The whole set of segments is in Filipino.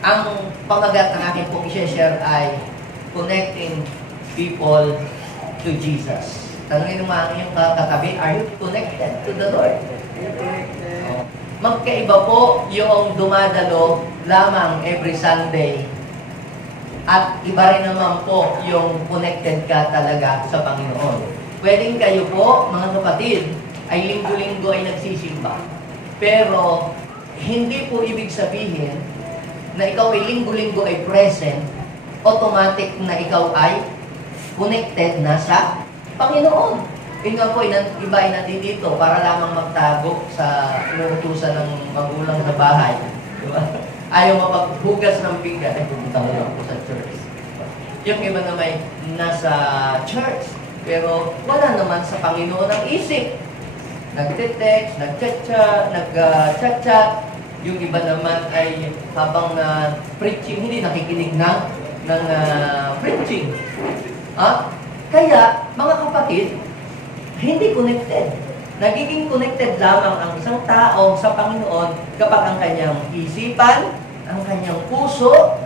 Ang pamagat ng aking pong i-share ay connecting people to Jesus. Tanungin mo ang iyong katabi, are you connected to the Lord? Oh. Magkaiba po yung dumadalo lamang every Sunday at iba rin naman po yung connected ka talaga sa Panginoon. Pwedeng kayo po, mga kapatid, ay linggo-linggo ay nagsisimba. Pero hindi po ibig sabihin na ikaw ay linggo-linggo ay present, automatic na ikaw ay connected na sa Panginoon. Yun nga po, iba ay nandito para lamang magtago sa inuutusan ng magulang sa bahay. Diba? Ayaw mapaghugas ng pinggan, ay pumunta ko lang po sa church. Yung iba na may nasa church, pero wala naman sa Panginoon ang isip. Nagte-text, nag-chat-chat. Yung iba naman ay habang preaching, hindi nakikinig ng preaching. Kaya, mga kapatid, hindi connected. Nagiging connected lamang ang isang tao sa Panginoon kapag ang kanyang isipan, ang kanyang puso,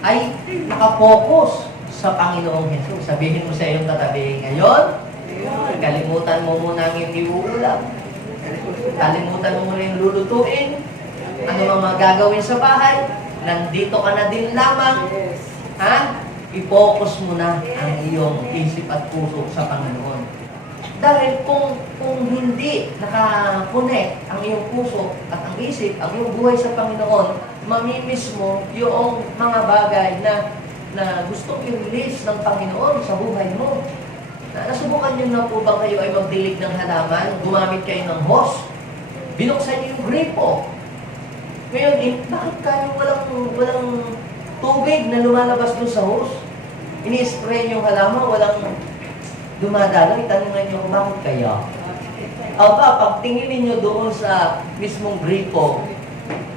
ay nakapokus sa Panginoong Jesus. Sabihin mo sa iyong katabi ngayon, kalimutan mo muna ang hindi uulam. Kalimutan mo muna yung lulutuin. Ano mang magagawin sa bahay, nandito ka na din lamang. I-focus mo na ang iyong isip at puso sa Panginoon. Dahil kung hindi nakakonect ang iyong puso at ang isip, ang iyong buhay sa Panginoon, mamimiss mo yung mga bagay na gustong i-release ng Panginoon sa buhay mo. Nasubukan niyo na po ba kayo ay magdilig ng halaman? Gumamit kayo ng hose? Binuksan niyo yung gripo. Ngayon, bakit kayo walang tubig na lumalabas doon sa hose? Ini-spray yung halaman, walang dumadalo. Itanungan niyo kung bakit kaya. Pagtingin niyo doon sa mismong gripo,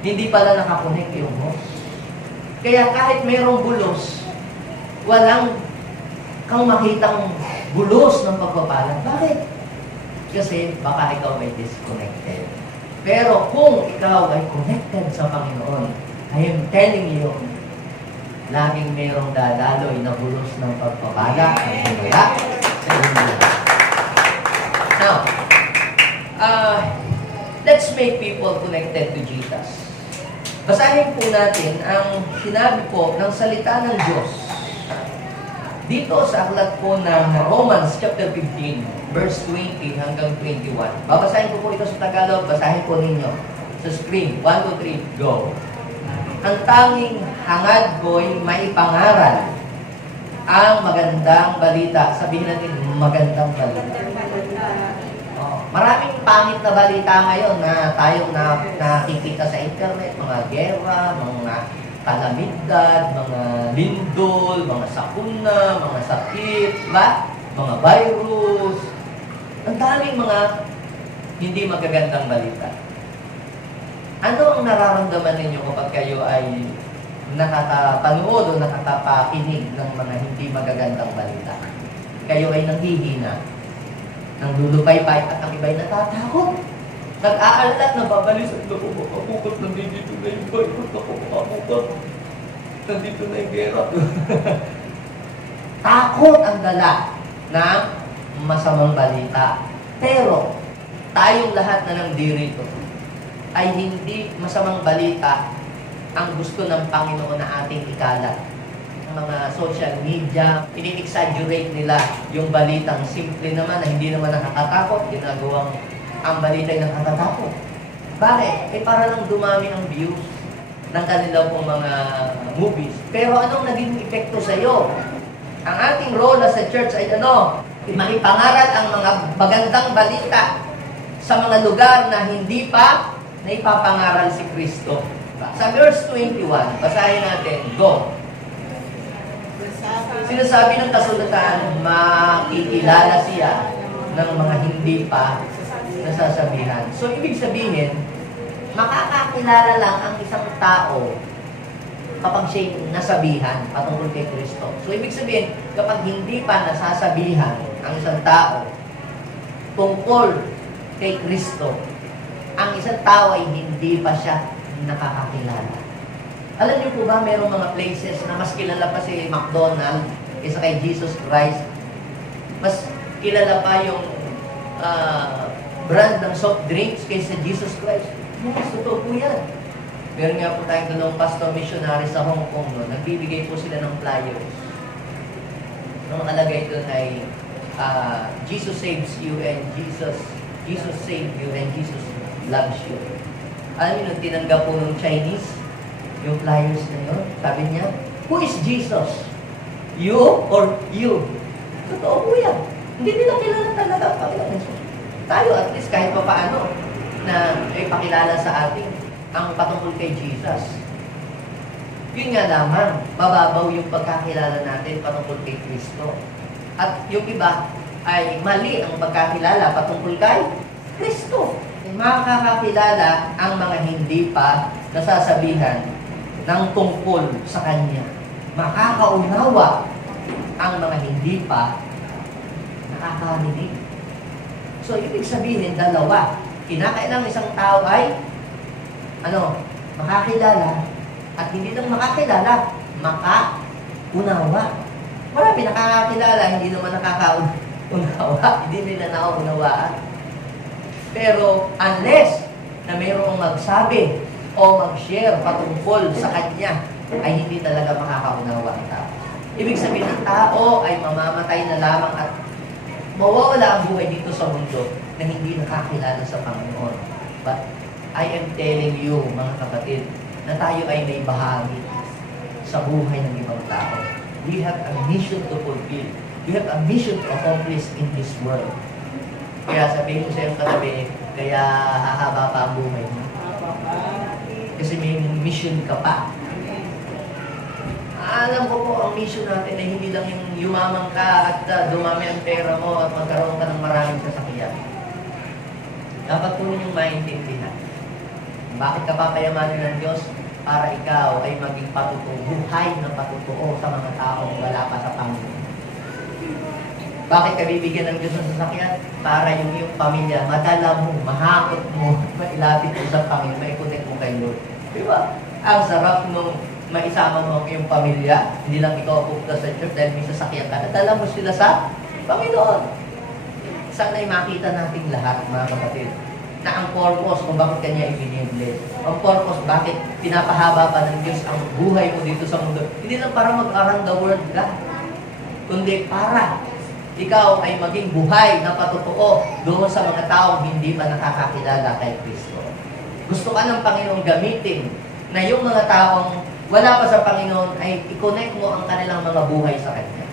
hindi pala nakakonect yung hose. Kaya kahit mayroong bulos, walang kang makitang bulos ng pagpapalag. Bakit? Kasi baka ikaw may disconnected. Pero kung ikaw ay connected sa Panginoon, I am telling you, laging mayroong dadaloy na bulos ng pagpapala at himala sa inyo. Now, let's make people connected to Jesus. Basahin po natin ang sinabi po ng salita ng Diyos dito sa aklat po ng Romans chapter 15, verse 20 hanggang 21. Babasahin ko po ito sa Tagalog, basahin po ninyo sa screen. 1, 2, 3, go. Ang tanging hangad ko'y maipangaral ang magandang balita. Sabihin natin, magandang balita. Maraming pangit na balita ngayon na tayong nakikita sa internet, mga gera, mga kalamidad, mga lindol, mga sakuna, mga sakit, mga virus. Ang daming mga hindi magagandang balita. Ano ang nararamdaman ninyo kapag kayo ay nakakapanood o nakakapakinig ng mga hindi magagandang balita? Kayo ay nanghihina, nanglulupay-pay at ang iba'y natatakot. Nag-aalat na babalisan ko, makabukat nandito na yung virus, ako makabukat. Nandito na yung gera. Takot ang dala ng masamang balita. Pero, tayong lahat na nandirito ay hindi masamang balita ang gusto ng Panginoon na ating ikalat. Ang mga social media, ini-exaggerate nila yung balitang simple naman na hindi naman nakakatakot, ginagawang ang balita ay nakakatakot. Bakit? Para lang dumami ang views ng kanila pong mga movies. Pero anong naging epekto sa iyo? Ang ating role sa church ay maipangaral ang mga magandang balita sa mga lugar na hindi pa naipapangaral si Kristo. Sa verse 21, basahin natin. Go. Sinasabi ng kasulatan, makikilala siya ng mga hindi pa nasasabihan. So, ibig sabihin, makakakilala lang ang isang tao kapag siya'y nasabihan patungkol kay Kristo. So, ibig sabihin, kapag hindi pa nasasabihan ang isang tao tungkol kay Kristo, ang isang tao ay hindi pa siya nakakakilala. Alam niyo po ba, mayroong mga places na mas kilala pa si McDonald's kaysa kay Jesus Christ. Mas kilala pa yung brand ng soft drinks kaysa Jesus Christ. Yes, totoo po yan. Meron nga po tayong dalawang pastor missionary sa Hong Kong. No? Nagbibigay po sila ng flyers. Ang nakalagay doon ay Jesus saves you and Jesus saved you and Jesus loves you. Alam niyo, nung tinanggap po ng Chinese, yung flyers na yun, sabi niya, who is Jesus? You or you? Totoo po yan. Hindi nila kilala talaga ang Panginoon Jesus. Tayo at least kahit pa paano na ipakilala sa atin ang patungkol kay Jesus. Yun nga lamang, mababaw yung pagkakilala natin patungkol kay Kristo. At yung iba ay mali ang pagkakilala patungkol kay Kristo. Makakakilala ang mga hindi pa nasasabihan ng tungkol sa Kanya. Makakaunawa ang mga hindi pa nakakarinig. So, ibig sabihin, dalawa. Kinakailangan isang tao ay makakilala at hindi lang makakilala, makaunawa. Marami nakakakilala, hindi naman nakakaunawa, hindi nila naunawaan. Pero unless na mayroong magsabi o mag-share patungkol sa kanya, ay hindi talaga makakaunawa ang tao. Ibig sabihin ng tao ay mamamatay na lamang at mawawala ang buhay dito sa mundo na hindi nakakilala sa Panginoon. But I am telling you, mga kapatid, na tayo ay may bahagi sa buhay ng ibang tao. We have a mission to fulfill. We have a mission to accomplish in this world. Kaya sabihin ko sa iyong katabi, kaya hahaba pa ang buhay mo. Kasi may mission ka pa. Alam ko po, ang mission natin ay hindi lang yung yumaman ka at dumami ang pera mo at magkaroon ka ng maraming sasakyan. Dapat po ninyong maintindihan. Bakit ka papayamanin ng Diyos? Para ikaw ay maging patutuo, buhay na patutuo sa mga taong wala pa sa Panginoon. Bakit ka bibigyan ng Diyos ng sasakyan? Para yung iyong pamilya, madala mo, mahakot mo, mailapit mo sa Panginoon, maikunik mo kay Lord. Diba? Ang sarap nung maisama mo ang iyong pamilya, hindi lang ikaw pupunta sa church dahil may sasakyan ka, nadala mo sila sa Panginoon. Sana'y makita nating lahat, mga kapatid, na ang purpose kung bakit kanya ibinibless. Ang purpose, bakit pinapahaba pa ng Diyos ang buhay mo dito sa mundo. Hindi lang para mag-around the world ka, kundi para ikaw ay maging buhay na patutuo doon sa mga taong hindi pa nakakakilala kay Kristo. Gusto ka ng Panginoon gamitin na yung mga taong wala pa sa Panginoon ay i-connect mo ang kanilang mga buhay sa Kanya.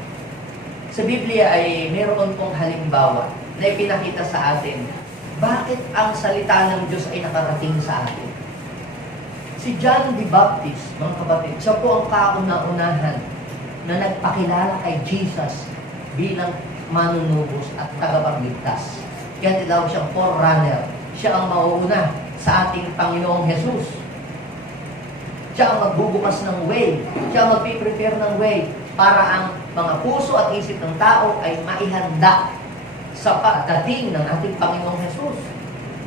Sa Biblia ay mayroon pong halimbawa na ipinakita sa atin bakit ang salita ng Diyos ay nakarating sa atin. Si John the Baptist, mga kapatid, siya po ang kauna-unahan na nagpakilala kay Jesus bilang manunubos at tagapagligtas. Kaya tinawag siyang forerunner. Siya ang mauuna sa ating Panginoong Jesus. Siya ang magbubukas ng way. Siya ang magpiprepare ng way para ang mga puso at isip ng tao ay maihanda sa pagdating ng ating Panginoong Jesus.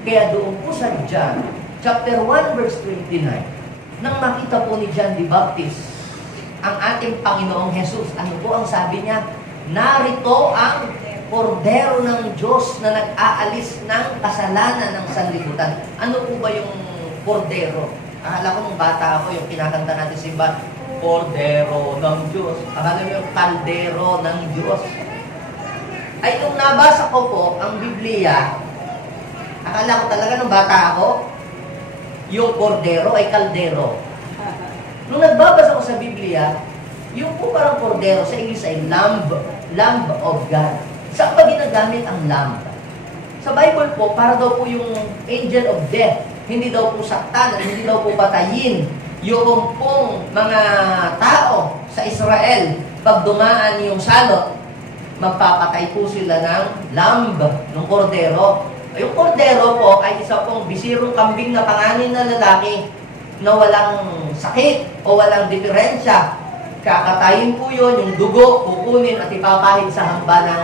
Kaya doon po sa John, chapter 1, verse 29, nang makita po ni John the Baptist ang ating Panginoong Jesus, ano po ang sabi niya? Narito ang kordero ng Diyos na nag-aalis ng kasalanan ng sanlibutan. Ano po ba yung kordero? Akala ko nung bata ako, yung kinakanta natin simbahan, kordero ng Diyos. Akala mo yung kaldero ng Diyos. Ay, nung nabasa ko po ang Biblia, akala ko talaga nung bata ako, yung kordero ay kaldero. Nung nagbabasa ko sa Biblia, yung po parang kordero, sa English ay lamb of God. Saan ba ginagamit ang lamb? Sa Bible po, para daw po yung angel of death, hindi daw po saktan, hindi daw po patayin yung pong mga tao sa Israel. Pag dumaan yung salot, magpapatay po sila ng lamb, ng kordero. Yung kordero po ay isa pong bisirong kambing na panganin na lalaki na walang sakit o walang diferensya. Kakatayin po yun, yung dugo, kukunin at ipapahid sa hamba ng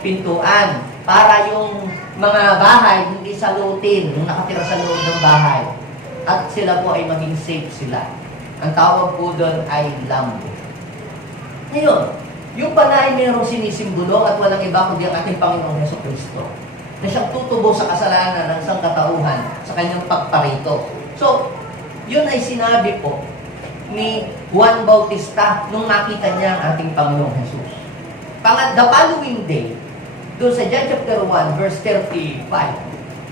pintuan para yung mga bahay hindi salutin, yung nakatira sa loob ng bahay. At sila po ay maging safe sila. Ang tawag po doon ay lambo. Ngayon, yung pala ay mayroong sinisimbolo at walang iba kundi ang ating Panginoong Jesucristo na siyang tutubo sa kasalanan ng sangkatauhan sa kanyang pagparito. So, yun ay sinabi po ni Juan Bautista nung makita niya ang ating Panginoong Jesus. The following day, doon sa John chapter 1, verse 35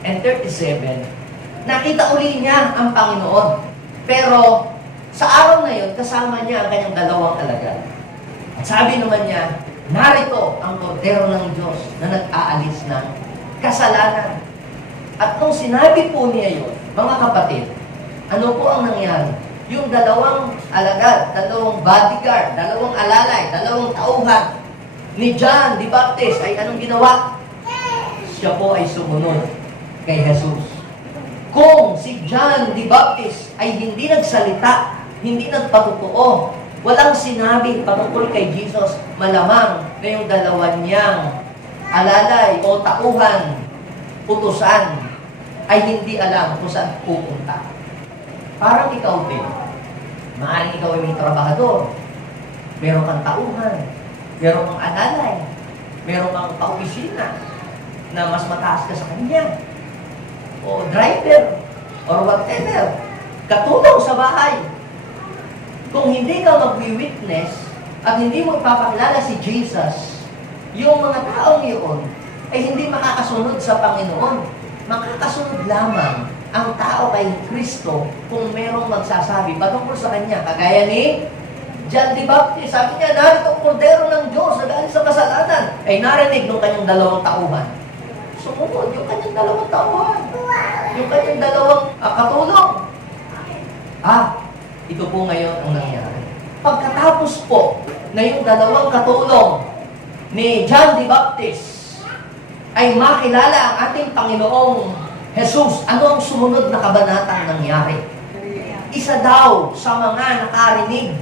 and 37, nakita uli niya ang Panginoon. Pero, sa araw na yun, kasama niya ang kanyang dalawang alagad. At sabi naman niya, narito ang kordero ng Diyos na nag-aalis ng kasalanan. At nung sinabi po niya yun, mga kapatid, ano po ang nangyari? Yung dalawang alagad, dalawang bodyguard, dalawang alalay, dalawang tauhan ni John the Baptist ay anong ginawa? Siya po ay sumunod kay Jesus. Kung si John the Baptist ay hindi nagsalita, hindi nagpatotoo, walang sinabi patungkol kay Jesus, malamang na yung dalawa niyang alalay o tauhan, utusan, ay hindi alam kung saan pupunta. Parang ikaw din. Maaaring ikaw ay may trabahador. Meron kang tauhan. Meron kang alalay. Meron kang kaopisina na mas mataas ka sa kanya. O driver. Or whatever. Katulong sa bahay. Kung hindi ka mag-witness at hindi mo ipapakilala si Jesus, yung mga taong yun ay hindi makakasunod sa Panginoon. Makakasunod lamang ang tao kay Kristo kung merong magsasabi patungkol sa Kanya. Kagaya ni John the Baptist. Sabi niya, narito ang kordero ng Diyos na galing sa kasalanan. Ay narinig ng kanyang dalawang tauhan. Sumunod yung kanyang dalawang tauhan. Yung kanyang dalawang katulong. Ito po ngayon ang nangyari. Pagkatapos po na yung dalawang katulong ni John the Baptist ay makilala ang ating Panginoong Jesus, ano ang sumunod na kabanatang nangyari? Isa daw sa mga nakarinig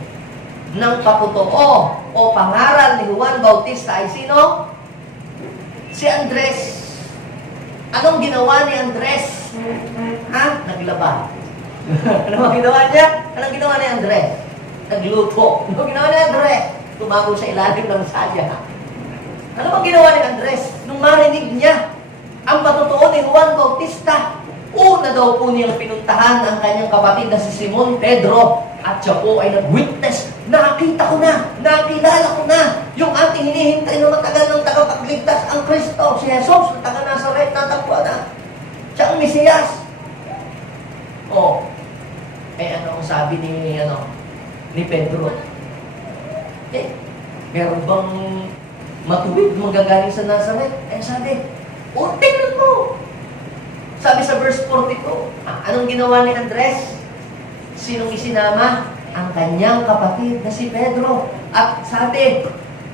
ng patotoo o pangaral ni Juan Bautista ay sino? Si Andres. Anong ginawa ni Andres? Naglaba. Ano ang ginawa niya? Anong ginawa ni Andres? Nagluto. Ano ang ginawa ni Andres? Tumago sa ilalim ng sadya. Ano ang ginawa ni Andres? Nung marinig niya ang patotoo ni Juan Bautista, una daw po niyang pinuntahan ang kanyang kapatid na si Simon Pedro at siya po ay nag-witness. Nakita ko na, nakilala ko na yung ating hinihintay na matagal ng tagapagligtas, ang Kristo, si Jesus, na taga-Nazaret, natagpuan na. Siya ang Mesiyas. Ano ang sabi ni Pedro? Meron bang matuwid manggagaling sa Nazaret? Sabi, tingnan mo. Sabi sa verse 42, anong ginawa ni Andres? Sinong isinama? Ang kanyang kapatid na si Pedro. At sabi,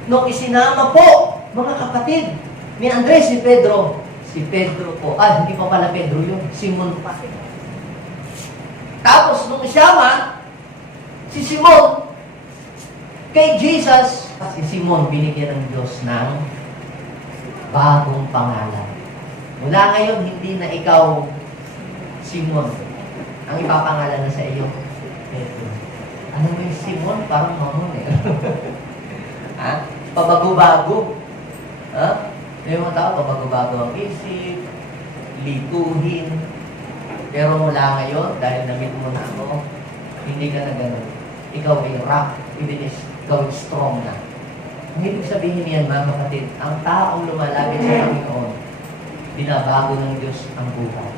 nung isinama po, mga kapatid, ni Andres si Pedro po, hindi pa pala Pedro yun, Simon pa. Tapos, nung isama, si Simon, kay Jesus, si Simon binigyan ng Diyos ng bagong pangalan. Mula ngayon, hindi na ikaw, Simon, ang ipapangalan na sa iyo, Pedro. Ano mo yung Simon? Parang mamon Pabago-bago. May mga tao, pabago-bago ang isip, lituhin. Pero mula ngayon, dahil na-meet mo na ako, hindi ka na ganun. Ikaw ay rock, ikaw ay strong na. Ang ibig sabihin niyan, mga kapatid, ang taong lumalapit sa Panginoon, binabago ng Diyos ang buhay.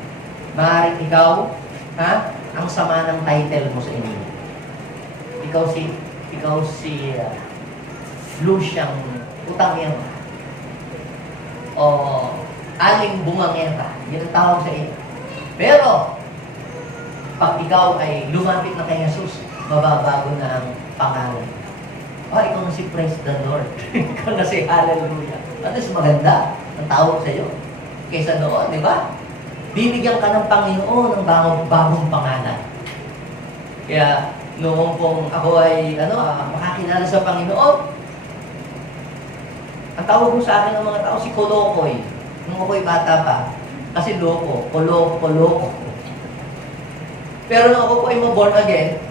Maaaring ikaw, ang sama ng title mo sa inyo. Ikaw si Luciang Utangero. O Aling Bungangera. Yan ang tawag sa iyo. Pero, pag ikaw ay lumapit na kay Jesus, mababago na ang pangalan. Ikaw na si Praise the Lord. Ikaw na si Hallelujah. At least maganda ang tawag sa iyo. Kaysa noon, di ba? Bibigyan ka ng Panginoon ng bagong pangalan. Kaya, noong kung ako ay makakilala sa Panginoon, ang tawag ko sa akin ng mga tao, si Kolokoy. Nung ako'y bata pa. Kasi koloko. Pero nung ako po ay ma-born again,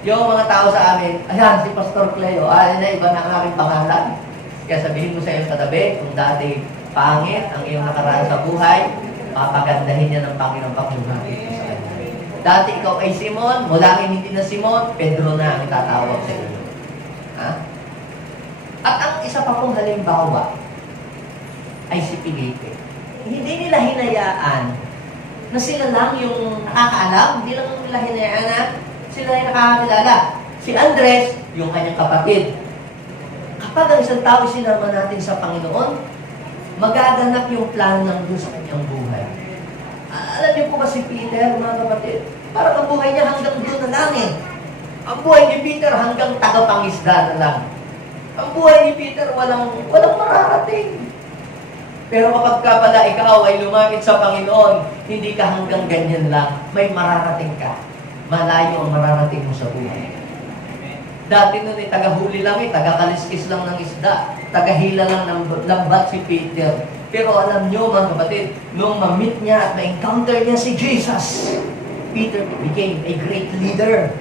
Yung mga tao sa amin, ayan, si Pastor Cleo, na iba na ang aking pangalan. Kaya sabihin mo sa iyong katabi, kung dati pangit ang iyong nakaraan sa buhay, papagandahin niya ng Panginoon pag lumapit mo sa kanya. Dati ikaw ay Simon, mula kang hindi na Simon, Pedro na ang itatawag sa iyo. Ha? At ang isa pa pong halimbawa ay si Felipe. Hindi nila hinayaan na sila lang yung nakakaalam, hindi lang nila hinayaan na sila yung nakakakilala. Si Andres, yung kanyang kapatid. Kapag ang isang tao sinama natin sa Panginoon, magaganap yung plano ng Diyos sa kanyang buhay. Alam niyo po ba si Peter, mga kapatid? Parang ang buhay niya hanggang doon na lang eh. Ang buhay ni Peter hanggang tagapangisda na lang. Ang buhay ni Peter walang mararating. Pero kapag ka pala ikaw ay lumapit sa Panginoon, hindi ka hanggang ganyan lang. May mararating ka. Malayo ang mararating mo sa buhay. Dati nun tagahuli lang tagakaliskis lang ng isda. Tagahila lang ng lambat si Peter. Pero alam nyo mga kapatid, nung ma-meet niya at ma-encounter niya si Jesus, Peter became a great leader.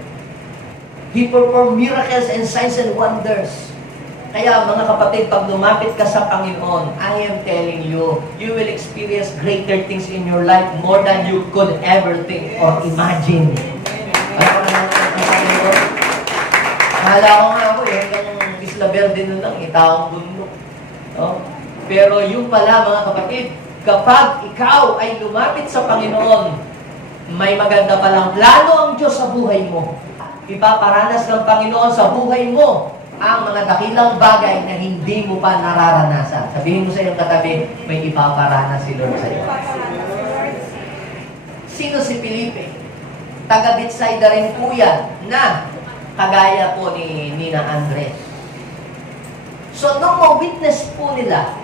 He performed miracles and signs and wonders. Kaya mga kapatid, pag lumapit ka sa Panginoon, I am telling you, you will experience greater things in your life more than you could ever think or imagine. Akala ko nga ako hanggang Isla Verde nun lang, itaong bundok. No? Pero yung pala mga kapatid, kapag ikaw ay lumapit sa Panginoon, may maganda palang plano ang Diyos sa buhay mo. Ipaparanas ng Panginoon sa buhay mo ang mga dakilang bagay na hindi mo pa nararanasan. Sabihin mo sa iyong katabi, may ipaparanas si Lord sa iyo. Sino si Felipe? Taga Bethsaida rin po yan, na kagaya po ni Nina Andres. So, nung ma-witness po nila,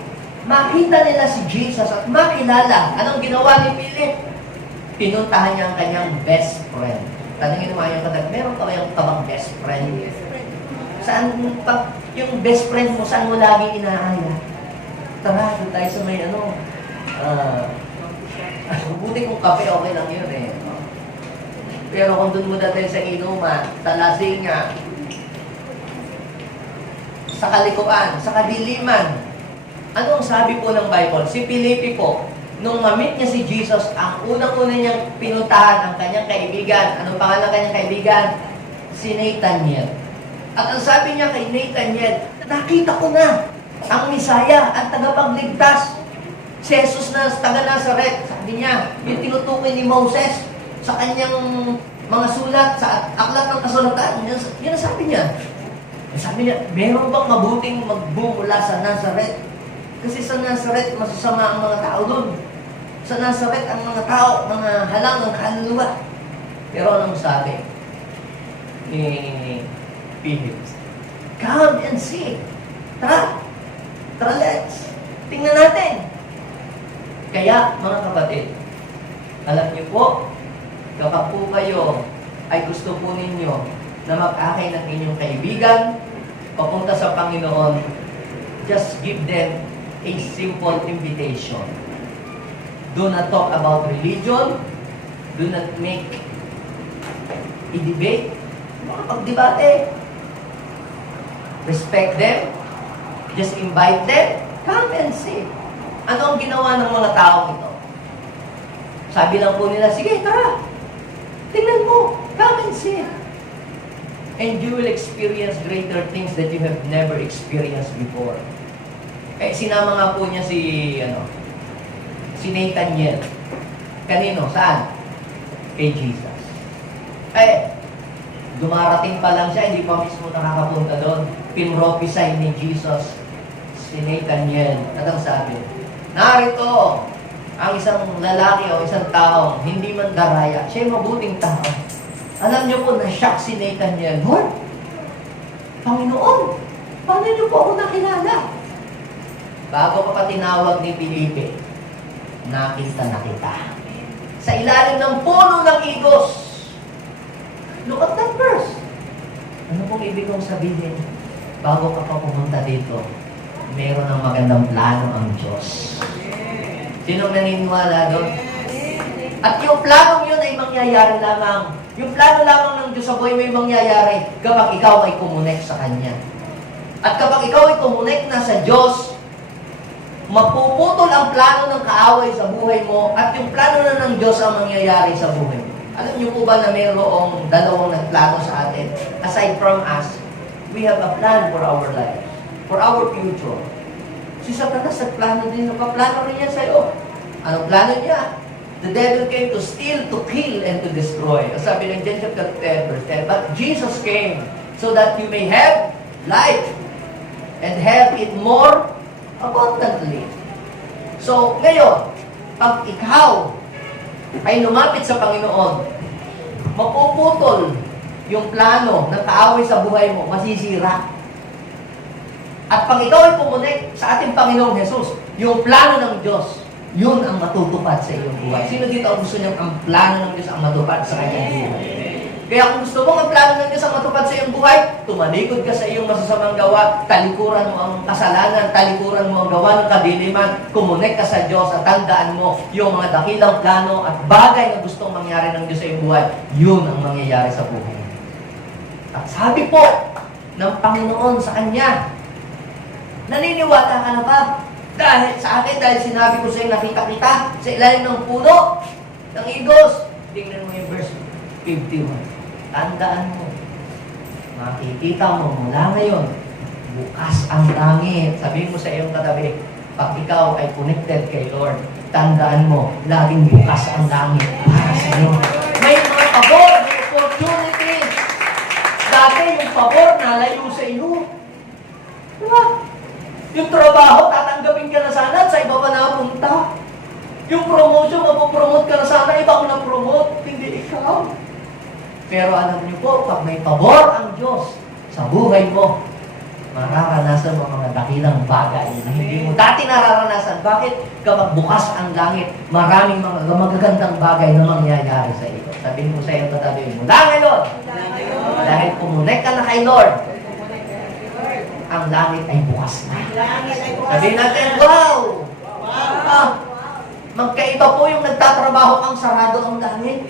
makita nila si Jesus at makilala, anong ginawa ni Philip? Pinuntahan niya ang kanyang best friend. Tanungin mo yung katabi, meron ka kayang tabang best friend? Saan, pag yung best friend mo, saan mo lagi inaaya? Tara, doon tayo sa may buti kung kape, okay lang yun eh. Pero kung doon mo dati sa inuman, sa lasinga, sa kalikuan, sa kadiliman, ano ang sabi po ng Bible? Si Felipe po, nung ma-meet niya si Jesus, ang unang-una niyang pinuntahan ang kanyang kaibigan. Anong pangalan ng kanyang kaibigan? Si Nathaniel. At ang sabi niya kay Nathaniel, nakita ko na ang Misaya at tagapagligtas. Si Jesus na taga Nazaret, sabi niya, yung tinutukoy ni Moses sa kanyang mga sulat, sa aklat ng kasulatan. Yun ang sabi niya. Sabi niya, meron bang mabuting magbumula sa Nazaret? Kasi sa Nazaret, masasama ang mga tao doon. Sa Nazaret, ang mga tao, mga halang ng kaluluwa. Pero anong sabi ni Philip? Come and see. Tara. Tara, let's. Tingnan natin. Kaya, mga kapatid, alam niyo po, kapag po kayo ay gusto po ninyo na mag-akay ng inyong kaibigan, papunta sa Panginoon, just give them a simple invitation. Do not talk about religion. Do not make a debate. Makapag-debate. Respect them. Just invite them. Come and see. Ano ang ginawa ng mga taong ito? Sabi lang po nila, sige, tara. Tingnan mo. Come and see. And you will experience greater things that you have never experienced before. Eh, sinama nga po niya si Nathaniel. Kanino? Saan? Kay Jesus. Eh, dumarating pa lang siya, hindi pa mismo nakakapunta doon. Pinrophesy ni Jesus si Nathaniel. At ang sabi, narito ang isang lalaki o isang taong hindi man daraya. Siya mabuting tao. Alam niyo po, na-shock si Nathaniel. Lord, Panginoon, paano niyo po ako nakilala? Bago pa tinawag ni Felipe, nakita na kita. Sa ilalim ng puno ng igos. Look at that verse. Ano pong ibig kong sabihin? Bago ka pa pumunta dito, meron ng magandang plano ang Diyos. Sinong naniniwala doon? At yung planong yun ay mangyayari lamang. Yung plano lamang ng Diyos sa buhay mo yung mangyayari kapag ikaw ay kumonek sa Kanya. At kapag ikaw ay kumonek na sa Diyos, mapuputol ang plano ng kaaway sa buhay mo at yung plano na ng Diyos ang mangyayari sa buhay mo. Alam niyo po ba na mayroong dalawang nagplano sa atin? Aside from us, we have a plan for our life, for our future. Si Satanas nagplano din, nagpaplano rin niya sa'yo. Anong plano niya? The devil came to steal, to kill, and to destroy. Sabi ng John chapter 10, verse 10, but Jesus came so that you may have life and have it more abundantly. So, ngayon, pag ikaw ay lumapit sa Panginoon, mapuputol yung plano ng kaaway sa buhay mo, masisira. At pag ikaw ay pumunik sa ating Panginoong Jesus, yung plano ng Diyos, yun ang matutupad sa iyong buhay. Sino dito ang gusto niyang ang plano ng Diyos ang matupad sa kanyang buhay? Kaya kung gusto mong ang plano ng Diyos ang matupad sa iyong buhay, tumalikod ka sa iyong masasamang gawa, talikuran mo ang kasalanan, talikuran mo ang gawa ng kadiliman, kumunik ka sa Diyos at tandaan mo yung mga dakilang plano at bagay na gustong mangyari ng Diyos sa iyong buhay, yun ang mangyayari sa buhay. At sabi po ng Panginoon sa Kanya, naniniwala ka na ba? Dahil sa akin, dahil sinabi ko sa iyo, nakita kita sa ilalim ng puno ng igos. Tingnan mo yung verse 51. Tandaan mo, makikita mo mula ngayon, bukas ang langit. Sabihin mo sa iyong katabi, pag ikaw ay connected kay Lord, tandaan mo, laging bukas ang langit para sa iyo. May mga pabor, may opportunities. Dati yung pabor nalayo sa iyo. Diba? Yung trabaho, tatanggapin ka na sana at sa iba pa napunta. Yung promotion, mapopromote ka na sana, ibang na-promote, hindi ikaw. Pero alam niyo po, pag may pabor ang Diyos sa buhay mo, mararanasan mo mga dakilang bagay na hindi mo dati nararanasan. Bakit? Kapag bukas ang langit, maraming mga magagandang bagay na mangyayari sa iyo. Sabihin mo sa iyo, tatabihin mo, ngayon! Dahil kumunek ka na kay Lord, ang langit ay bukas na. Sabihin natin, wow! Magkaiba po yung nagtatrabaho kang sarado ang langit.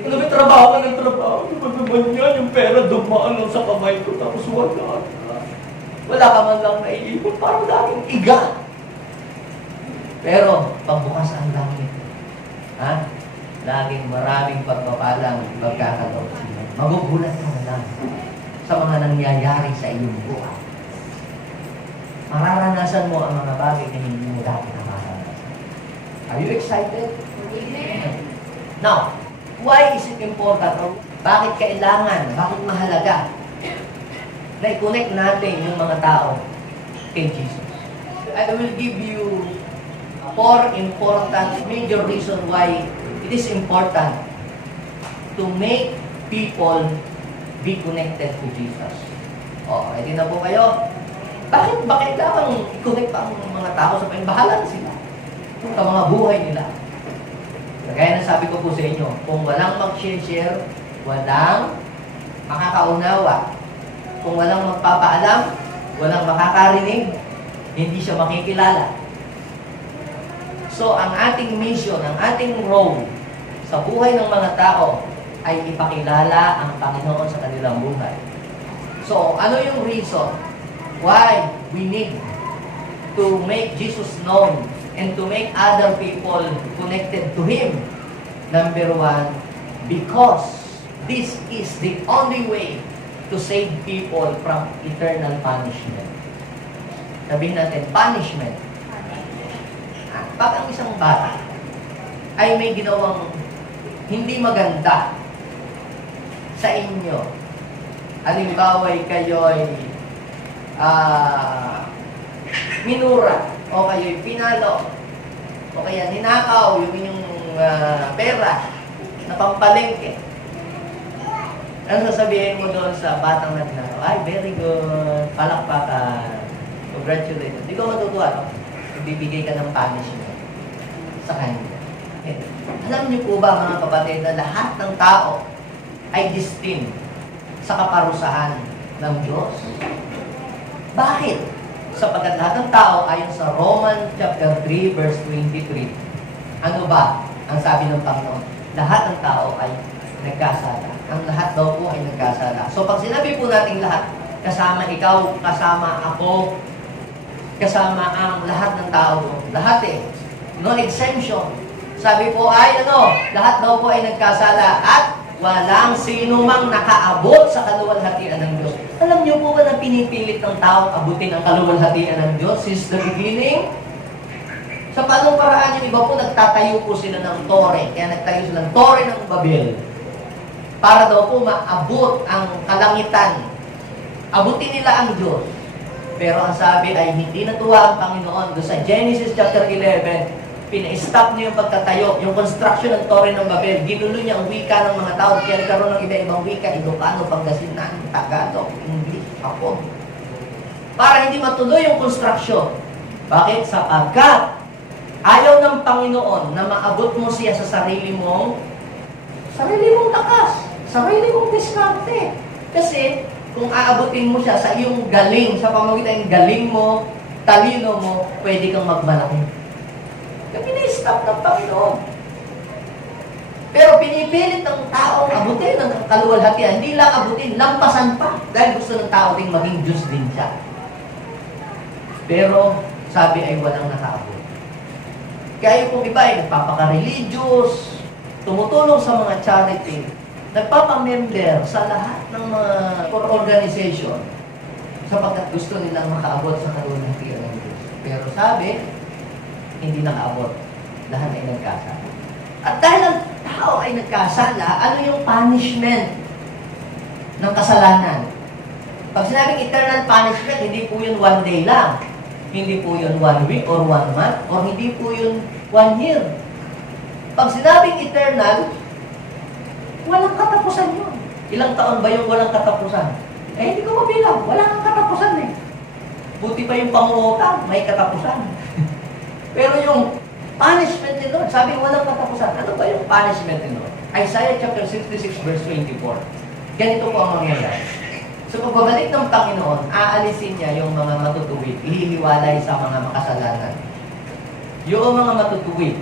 Ano may trabaho ka ng trabaho? Ano naman yan? Yung pera dumaan lang sa kamay ko tapos wala. Wala ka man lang naiipon. Parang laging iga. Pero, pagbukas ang langit, laging maraming pagpapalang magkakalob. Magugulat ka na lang sa mga nangyayari sa iyong buhay. Mararanasan mo ang mga bagay na hindi mo dati namaranasan. Are you excited? Now, why is it important? Or bakit kailangan? Bakit mahalaga? Na i-connect natin yung mga tao kay Jesus. I will give you 4 important major reasons why it is important to make people be connected to Jesus. Ready na po kayo? Bakit ba kailangan i-connect pa ang mga tao sa Panginoon? Bahala na sila sa mga buhay nila. Kaya nasabi ko po sa inyo, kung walang mag-share, walang makakaunawa. Kung walang magpapaalam, walang makakarinig, hindi siya makikilala. So, ang ating mission, ang ating role sa buhay ng mga tao ay ipakilala ang Panginoon sa kanilang buhay. So, ano yung reason why we need to make Jesus known and to make other people connected to Him? Number 1, because this is the only way to save people from eternal punishment. Sabihin natin, punishment. Pag ang isang bata ay may ginawang hindi maganda sa inyo, halimbawa kayo'y minura, o kayo'y pinalo, o kaya ninakaw yung inyong pera na pampalengke. Ano sasabihin mo doon sa batang nagnakaw? Ay, very good, palakpakan, congratulations. Hindi ko matutuwa, no? Ibibigay ka ng punishment sa kanya. Alam niyo po ba, mga kapatid, na lahat ng tao ay destined sa kaparusahan ng Diyos? Bakit? Sapagkat lahat ng tao, ayon sa Romans chapter 3, verse 23, ano ba ang sabi ng Panginoon? Lahat ng tao ay nagkasala. ang lahat daw po ay nagkasala. So pag sinabi po natin lahat, kasama ikaw, kasama ako, kasama ang lahat ng tao doon. Lahat eh. No exemption. Sabi po ay lahat daw po ay nagkasala at walang sino mang nakaabot sa kaluwalhatian ng Diyos. Alam niyo po ba na pinipilit ng tao abutin ang kaluwalhatian ng Diyos since the beginning? Sa panong paraan yung iba po, nagtatayo po sila ng tore. Kaya nagtayo sila ng tore ng Babel. Para daw po maabot ang kalangitan. Abutin nila ang Diyos. Pero ang sabi ay hindi natuwa ang Panginoon. Doon sa Genesis chapter 11, pina-stop niya yung pagtatayo, yung construction ng Tore ng Babel. Ginulo niya ang wika ng mga tao. Kaya nagkaroon ng iba-ibang wika, Ilocano, Pangasinan, Tagalog, English, Hapon. Para hindi matuloy yung construction. Bakit? Sapagkat ayaw ng Panginoon na maabot mo siya sa sarili mong takas, sarili mong diskarte. Kasi kung aabutin mo siya sa iyong galing, sa pamamagitan ng galing mo, talino mo, pwede kang magmalaki. Kaya pini-stop ng Panginoon. Pero pinipilit ng tao abutin ng kaluwalhatian. Hindi lang abutin, lampasan pa. Dahil gusto ng tao ding maging Diyos din siya. Pero sabi ay walang nakaabot. Kaya yung iba ay nagpapaka-religious, tumutulong sa mga charity, nagpapamember sa lahat ng mga organization sapagkat gusto nilang makaabot sa kaluwalhatian ng Diyos. Pero sabi, hindi nakaabot. Lahat ay nagkasala. At dahil ang tao ay nagkasala, ano yung punishment ng kasalanan? Pag sinabing eternal punishment, hindi po yun one day lang. Hindi po yun 1 week or 1 month or hindi po yun 1 year. Pag sinabing eternal, walang katapusan yun. Ilang taon ba yung walang katapusan? Hindi ko mabilang. Wala kang katapusan eh. Buti pa yung pangungutang, may katapusan. Pero yung punishment ni Lord, sabi walang katapusan. Ano ba yung punishment ni Lord? Isaiah chapter 66 verse 24. Ganito po ang mangyayari. So pagbabalik ng Panginoon, aalisin niya yung mga matutuwid, ihihiwalay sa mga makasalanan. Yung mga matutuwid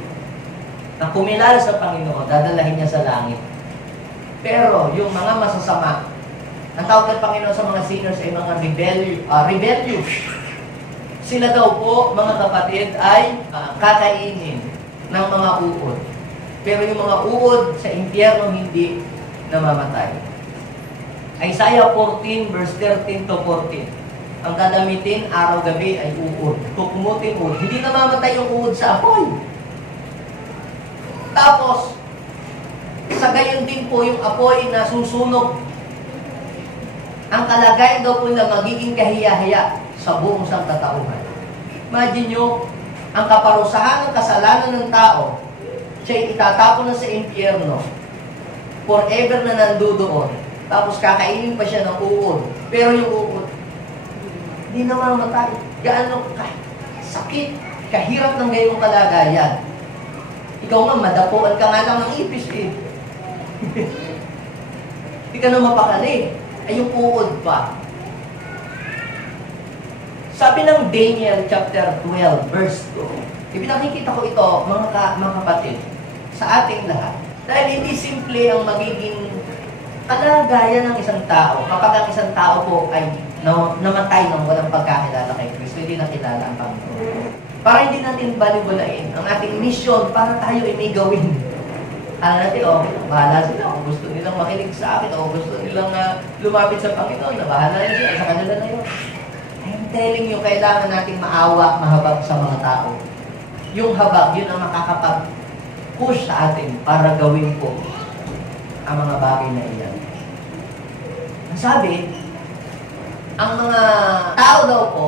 na kumilala sa Panginoon, dadalahin niya sa langit. Pero yung mga masasama, ang tawag ng Panginoon sa mga sinners ay mga rebellious. Sila daw po, mga kapatid, ay kakainin ng mga uod. Pero yung mga uod sa impyerno hindi namamatay. Isaiah 14 verse 13 to 14. Ang gagamitin araw-gabi ay uod. Kukumutin uod. Hindi namamatay yung uod sa apoy. Tapos, sa gayon din po yung apoy na susunog. Ang kalagayan daw po na magiging kahiya-hiya sa buong sangkatauhan. Imagine nyo, ang kaparusahan ng kasalanan ng tao, siya'y itatapon na sa impyerno, forever na nandoon. Tapos kakainin pa siya ng uod. Pero yung uod, hindi namamatay. Gaano sakit, kahirap ng gayong kalagayan. Ikaw nga, madapuan ka nga lang ng ipis eh. Hindi ka na mapakali. Ay yung uod pa. Sabi ng Daniel chapter 12 verse 2, ipinakikita ko ito, mga kapatid, sa ating lahat. Dahil hindi simple ang magiging kalagayan ng isang tao kapag ang isang tao po ay namatay ng walang pagkakilala kay Kristo, hindi nakilala ang Panginoon. Para hindi natin balibulain ang ating mission para tayo ay may gawin. Alam natin, bahala sila kung gusto nilang makinig sa akin o gusto nilang lumapit sa Panginoon, bahala na sila, sa kanila na yun. I'm telling you, kailangan nating maawa, mahabag sa mga tao. Yung habag, yun ang makakapag-push sa atin para gawin po ang mga bagay na iyan. Sabi, ang mga tao daw po,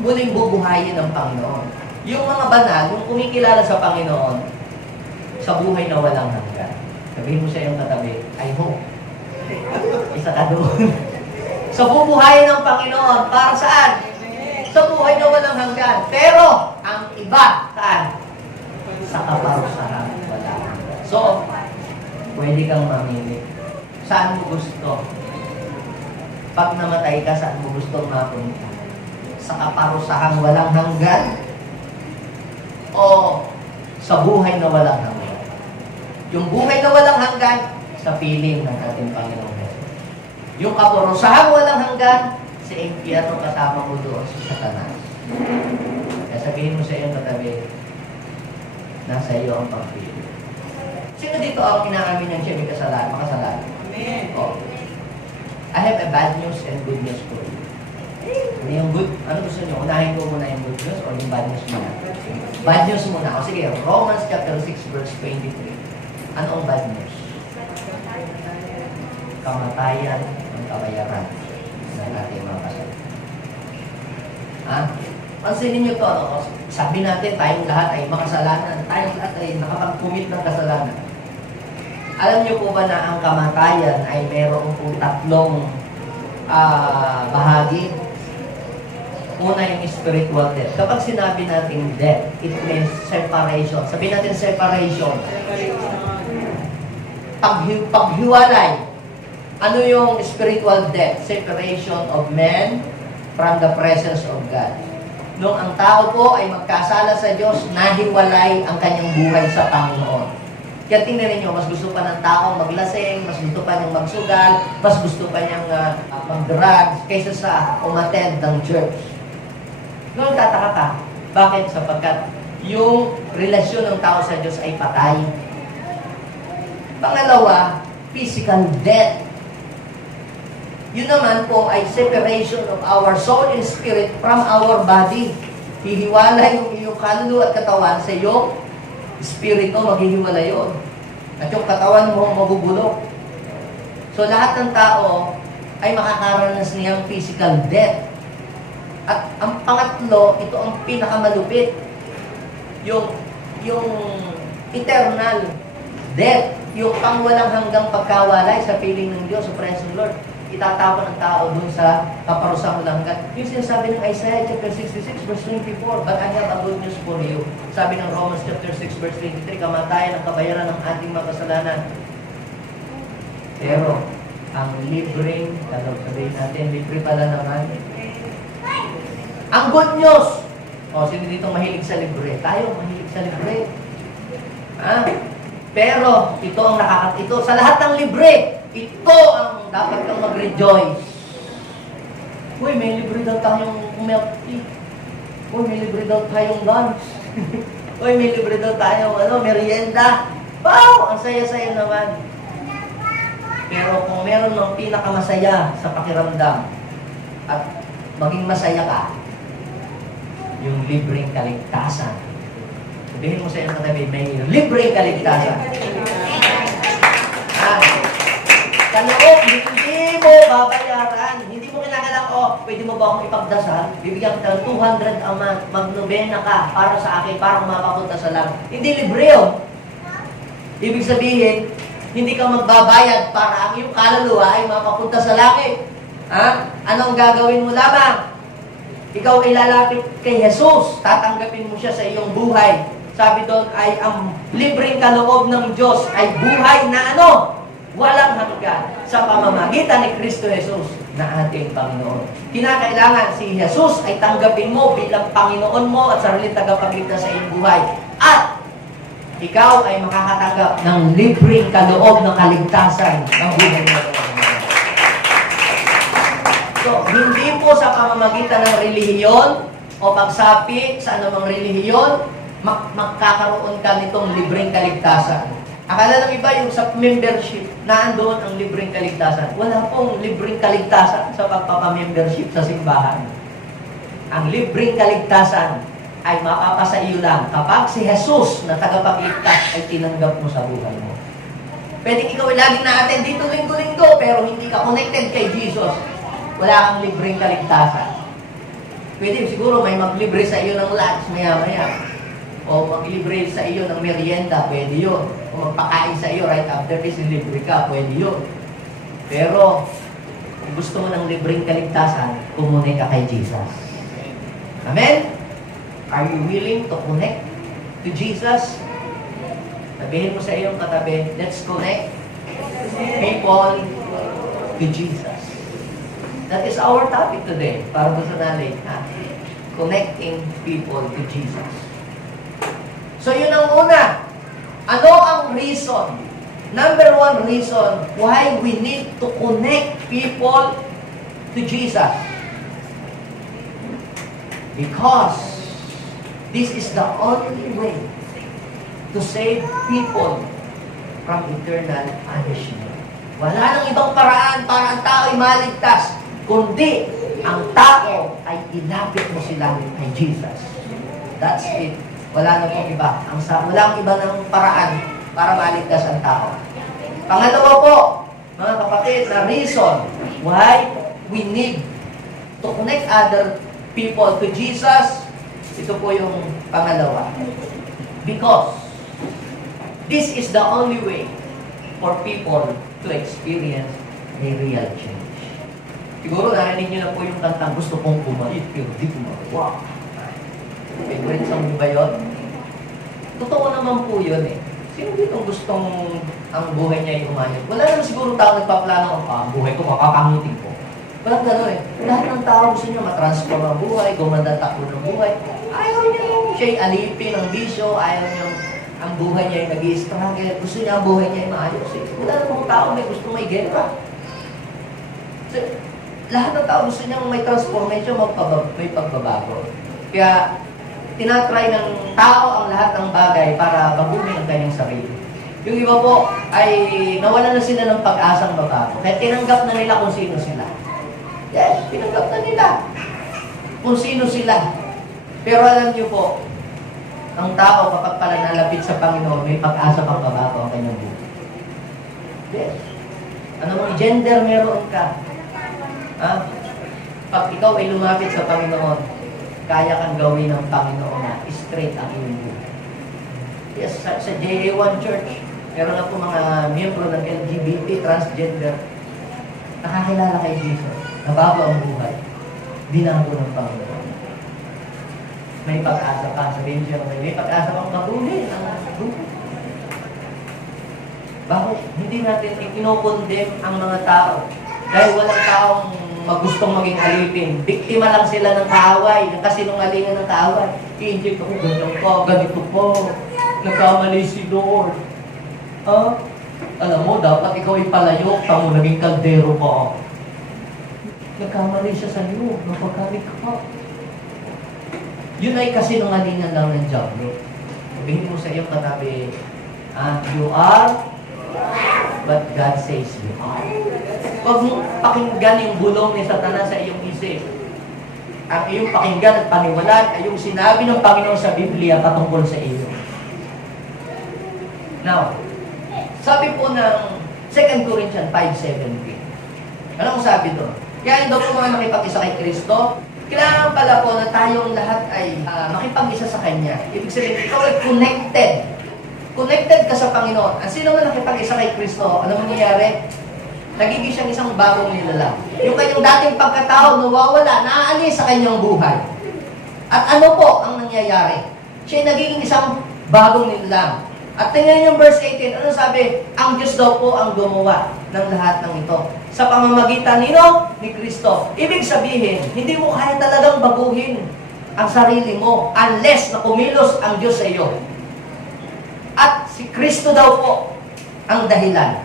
muling bubuhayin ng Panginoon. Yung mga banal, yung kumikilala sa Panginoon, sa buhay na walang hanggan. Sabihin mo sa iyong katabi, I hope. Isa ka doon. Sa bubuhayin ng Panginoon, para saan? Sa buhay na walang hanggan. Pero, ang iba, saan? Sa kaparusahan, wala hanggan. So, pwede kang mamili. Saan mo gusto? Pag namatay ka, saan mo gusto mapunta? Sa kaparusahang walang hanggan? O sa buhay na walang hanggan? Yung buhay na walang hanggan, sa piling ng ating Panginoong Jesus. Yung kaparusahan walang hanggan, si impyerno kasama mo doon sa Satanas. Kaya sabihin mo sa iyong katabi, nasa iyo ang pagpili. Sino dito ang inaamin niyang siya may kasalanan, makasalanan? Amen. Oh. I have a bad news and good news for you. Ano yung good? Ano gusto niyo? Unahin ko muna yung good news o yung bad news muna? Bad news muna. O sige, Romans chapter 6 verse 23. Ano ang bad news? Kamatayan ang kabayaran ng ating mga kasalanan. Ha? Pansinin niyo to, ano? Sabi natin, tayong lahat ay makasalanan. Tayong lahat ay nakapag-commit ng kasalanan. Alam niyo po ba na ang kamatayan ay meron po tatlong bahagi? Una yung spiritual death. Kapag sinabi natin death, it means separation. Sabi natin separation. Paghiwalay. Ano yung spiritual death? Separation of man from the presence of God. Nung ang tao po ay magkasala sa Diyos, nahiwalay ang kanyang buhay sa Panginoon. Kaya tingnan ninyo, mas gusto pa ng tao maglasing, mas gusto pa niyang magsugal, mas gusto pa niyang mag-drugs kaysa sa umattend ng church. Noon tataka ka. Bakit? Sapagkat yung relasyon ng tao sa Diyos ay patay. Pangalawa, physical death. Yun naman po ay separation of our soul and spirit from our body. Hihiwalay yung iyong kaluluwa at katawan sa iyong spirito, maghihiwalay yun. At yung katawan mo magugulok. So lahat ng tao ay makakaranas niyang physical death. At ang pangatlo, ito ang pinakamalupit. Yung eternal death. Yung pangwalang hanggang pagkawalay sa piling ng Diyos, sa presence ng Lord. Itatapon ng tao dun sa kaparusang hanggan. Yung sinasabi ng Isaiah chapter 66 verse 24, but I have a good news for you. Sabi ng Romans chapter 6 verse 23, kamatayan ang kabayaran ng ating mga kasalanan. Pero, ang libreng, sabihin natin, libre pala naman. Ang good news! O, sino dito mahilig sa libre? Tayo, mahilig sa libre. Pero, ito ang ito, sa lahat ng libre, ito ang dapat kang mag-rejoice. Uy, may libre daw tayong milk tea. Uy, may libre daw tayong lunch. Uy, may libre daw tayong merienda. Wow! Ang saya-saya naman. Pero kung meron ng pinakamasaya sa pakiramdam at maging masaya ka, yung libreng kaligtasan. Sabihin mo sa iyong katabi, may libreng kaligtasan. Kaloob, hindi mo babayaran. Hindi mo kinakailangan, pwede mo ba akong ipagdasal? Bibigyan kita ng 200 a month, magnobena ka para sa akin, para mapapunta sa langit. Hindi libre yun. Ibig sabihin, hindi ka magbabayad para ang iyong kaluluwa ay mapapunta sa langit. Anong gagawin mo lamang? Ikaw ay lalapit kay Jesus, tatanggapin mo siya sa iyong buhay. Sabi doon ay ang libreng kaloob ng Diyos ay buhay na walang hanggan sa pamamagitan ni Kristo Jesus na ating Panginoon. Kinakailangan si Jesus ay tanggapin mo bilang Panginoon mo at sariling tagapagligtas sa iyong buhay. At ikaw ay makakatanggap ng libreng kaloob ng kaligtasan ng buhay mo. So, hindi po sa pamamagitan ng relihiyon o pagsapi sa anumang relihiyon, magkakaroon ka nitong libreng kaligtasan. Akala ng iba yung sa membership, naandoon ang libreng kaligtasan. Wala pong libreng kaligtasan sa pagpapamembership sa simbahan. Ang libreng kaligtasan ay mapapasa iyo lang kapag si Jesus na tagapagligtas ay tinanggap mo sa buhay mo. Pwede ikaw ay laging na-attend dito linggo-linggo pero hindi ka connected kay Jesus. Wala kang libreng kaligtasan. Pwede siguro may maglibre sa iyo ng lunch maya-maya. O maglibre sa iyo ng merienda, pwede yun. O magpakain sa iyo right after this, libre ka, pwede yun. Pero, kung gusto mo ng libreng kaligtasan, kumunay ka kay Jesus. Amen? Are you willing to connect to Jesus? Sabihin mo sa iyong katabi, let's connect people to Jesus. That is our topic today, para sa natin, connecting people to Jesus. So yun ang una. Ano ang reason Number one reason why we need to connect people to Jesus. Because this is the only way to save people from eternal punishment. Wala nang ibang paraan para ang tao ay maligtas, kundi ang tao ay ilapit mo sila kay Jesus. That's it. Wala na pong iba. Walang iba ng paraan para maligtas ang tao. Pangalawa po, mga kapatid, na reason why we need to connect other people to Jesus, ito po yung pangalawa. Because this is the only way for people to experience a real change. Siguro narinig niyo na po yung kantang gusto kong bumait pero di ko magawa. Favorite song mo ba yun? Totoo naman po yun eh. Sino dito gustong ang buhay niya ay umayos? Wala naman siguro tao nagpaplano ang buhay ko, makapangitin ko. Walang gano'n eh. Lahat ng tao gusto niya matransform ang buhay, gumanda takbo ng buhay. Ayaw niya yung siya'y alipin ng bisyo, ayaw niya ang buhay niya ay nag-i-struggle, gusto niya ang buhay niya ay maayos eh. Wala namang tao may gusto may gera. So, lahat ng tao gusto niya may transformation, may pagbabago. Kaya, tinatry ng tao ang lahat ng bagay para baguhin ang kanyang sarili. Yung iba po ay nawala na sila ng pag-asang babago. Kaya tinanggap na nila kung sino sila. Yes, tinanggap na nila kung sino sila. Pero alam niyo po, ang tao kapag pala nalapit sa Panginoon, may pag-asa pang babago ang kanyang buhay. Yes. Anong gender meron ka? Ha? Pag ikaw ay lumapit sa Panginoon, kaya kang gawin ng Panginoon na straight ang iyong buhay. Yes, sa JA1 Church, meron na po mga miyembro ng LGBT, transgender, nakakilala kay Jesus, nabago ang buhay, binago ng Panginoon. May pag-asa ka, sabihin siya, may pag-asa kang mabuhay ang buhay. Bakit? Hindi natin ikinokondem ang mga tao dahil walang taong magustong maging alipin. Biktima lang sila ng kaaway, ng kasinungalingan ng kaaway. I-inject ako, ganyan pa, ganito po. Nagkamali si Lord. Alam mo, dapat ikaw ipalayo, tamo naging kaldero pa. Nagkamali siya sa iyo, napagkamali ka pa. Yun ay kasinungalingan lang ng Diablo. Sabihin mo sa iyo katabi, you are but God says you are. Huwag mong pakinggan yung bulong ni Satanas sa iyong isip. Ang iyong pakinggan at paniwalaan ay yung sinabi ng Panginoon sa Biblia patungkol sa iyo. Now, sabi po ng 2 Corinthians 5:17. Anong sabi doon? Kaya daw po mga makipag-isa kay Kristo, kailangan pala po na tayong lahat ay makipag-isa sa Kanya. Ibig sabihin, ikaw ay connected. Connected ka sa Panginoon. Ang sino man nakipag-isa kay Kristo, ano mangyayari? Nagiging siyang isang bagong nilalang. Yung kanyang dating pagkatao, nawawala, naaalis sa kanyang buhay. At ano po ang nangyayari? Siya nagiging isang bagong nilalang. At tingnan yung verse 18, ano sabi? Ang Diyos daw po ang gumawa ng lahat ng ito. Sa pamamagitan nino ni Kristo. Ibig sabihin, hindi mo kaya talagang baguhin ang sarili mo unless na kumilos ang Diyos sa iyo. At si Kristo daw po ang dahilan.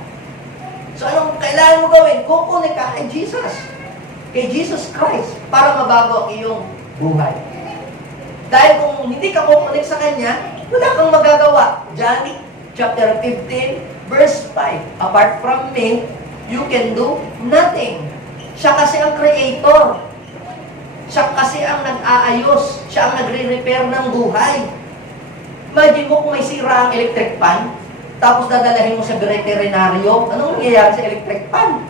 So anong kailangan mo gawin? Kukunik ka kay Jesus. Kay Jesus Christ para mabago ang iyong buhay. Dahil kung hindi ka kukunik sa Kanya, wala kang magagawa. John chapter 15, verse 5. Apart from me, you can do nothing. Siya kasi ang creator. Siya kasi ang nag-aayos. Siya ang nagre-repair ng buhay. Imagine mo kung may sira ang electric fan, tapos dadalahin mo sa veterinaryo, anong nangyayari sa electric fan?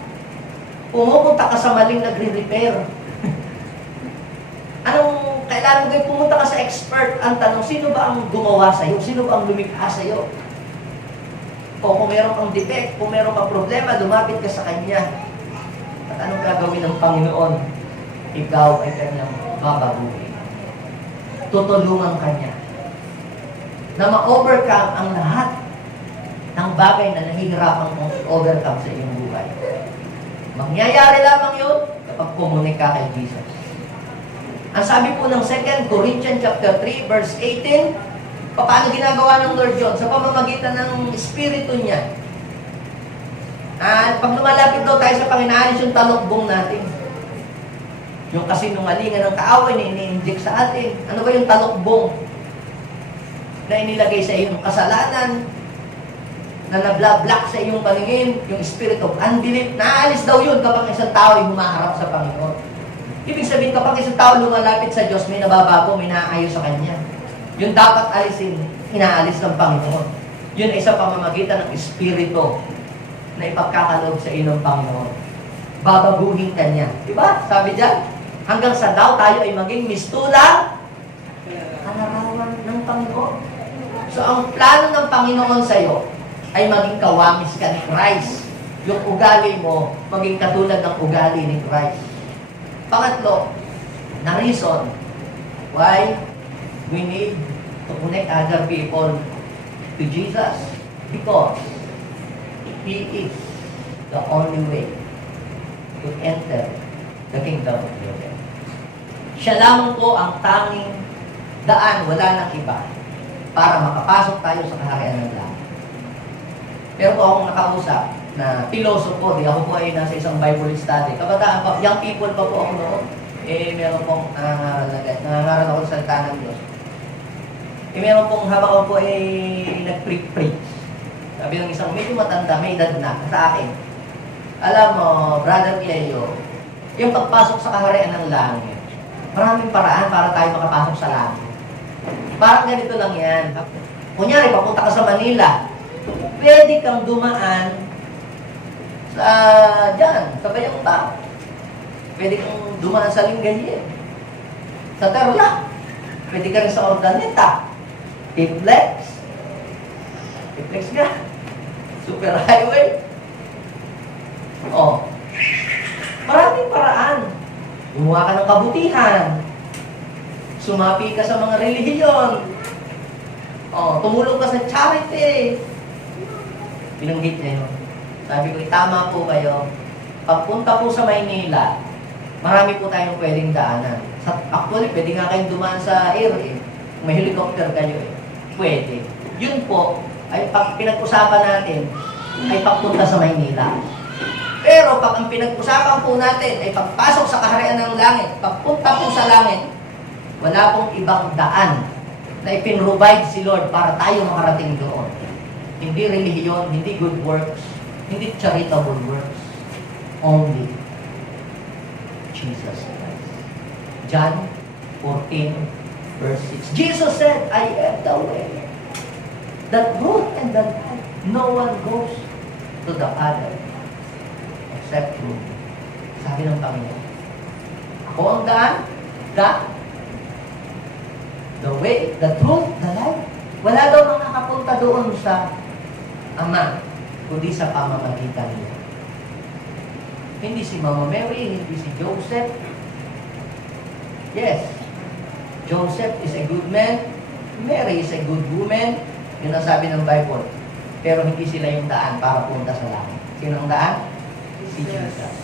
Pumupunta ka sa maling nagre-repair. Anong kailangan mo gawin? Pumunta ka sa expert. Ang tanong, sino ba ang gumawa sa'yo? Sino ba ang lumikha sa'yo? O kung meron kang defect, kung meron kang problema, lumapit ka sa Kanya. At anong gagawin ng Panginoon? Ikaw ay Kanyang babaguhin. Tutulungan Kanya na ma-overcome ang lahat ng bagay na nahihirapan mong overcome sa iyong buhay. Mangyayari lamang yun kapag kumunik ka kay Jesus. Ang sabi po ng 2 Corinthians chapter 3, verse 18, paano ginagawa ng Lord yun? Sa pamamagitan ng Espiritu niya. Pag lumalapit daw tayo sa Panginoon, alis yung talokbong natin. Yung kasinungalingan ng kaaway na ini-inject sa atin. Ano ba yung talokbong? Na inilagay sa iyong kasalanan, na nabla-block sa iyong paningin, yung spirit of unbelief, naalis daw yun kapag isang tao ay humaharap sa Panginoon. Ibig sabihin, kapag isang tao lumalapit sa Diyos, may nababago, may naaayos sa Kanya. Yun dapat alisin, inaalis ng Panginoon. Yun ay sa pamamagitan ng Espiritu na ipagkakaloob sa iyo ng Panginoon. Babaguhin ka niya. Diba? Sabi diyan, hanggang sa daw tayo ay maging mistulang kalarawan ng Panginoon. So, ang plano ng Panginoon sa iyo ay maging kawamis ka ni Christ. Yung ugali mo, maging katulad ng ugali ni Christ. Pangatlo, na reason why we need to connect other people to Jesus. Because He is the only way to enter the kingdom of heaven. Siya lamang po ang tanging daan, wala nang iba, para makapasok tayo sa kaharian ng langit. Pero po akong nakausap na pilosopo, di ako po ay nasa isang Bible study. Kabataan pa, young people pa po ako noon. Meron pong nangangaral ako sa salita ng Diyos. Meron pong habang ako po ay nag-preach. Sabi ng isang medyo matanda, may edad na sa akin. Alam mo, Brother Cleo, yung pagpasok sa kaharian ng langit, maraming paraan para tayo makapasok sa langit. Parang ganito lang yan. Kunyari, papunta ka sa Manila, pwede kang dumaan sa dyan, sa Bayang Bang. Pwede kang dumaan sa Lingayen, sa Tarlac. Pwede ka rin sa Ordaneta, Tiplex nga, Super Highway. Oh, maraming paraan. Gumawa ka ng kabutihan. Sumapi ka sa mga relihiyon. Oh, tumulong ka sa charity. Binanggit niya yun. Sabi ko, tama po kayo. Pagpunta po sa Maynila, marami po tayong pwedeng daanan. Actually, pwede nga kayong dumaan sa air eh. May helicopter kayo eh. Pwede. Yun po, ay pag pinag-usapan natin, ay pagpunta sa Maynila. Pero pag ang pinag-usapan po natin ay pagpasok sa kaharian ng langit, pagpunta po sa langit, wala pong ibang daan na ipinrovide si Lord para tayo makarating doon. Hindi relihiyon, hindi good works, hindi charitable works. Only Jesus Christ. John 14, verse 6. Jesus said, I am the way, the truth, and the life. No one goes to the Father except through me. Sabi ng Panginoon, ako ang daan, the way, the truth, the life. Wala daw makakapunta doon sa Ama, kundi sa pamamagitan niya. Hindi si Mama Mary, hindi si Joseph. Yes, Joseph is a good man, Mary is a good woman, yun ang sabi ng Bible. Pero hindi sila yung daan para punta sa langit. Sino ang daan? Si Jesus.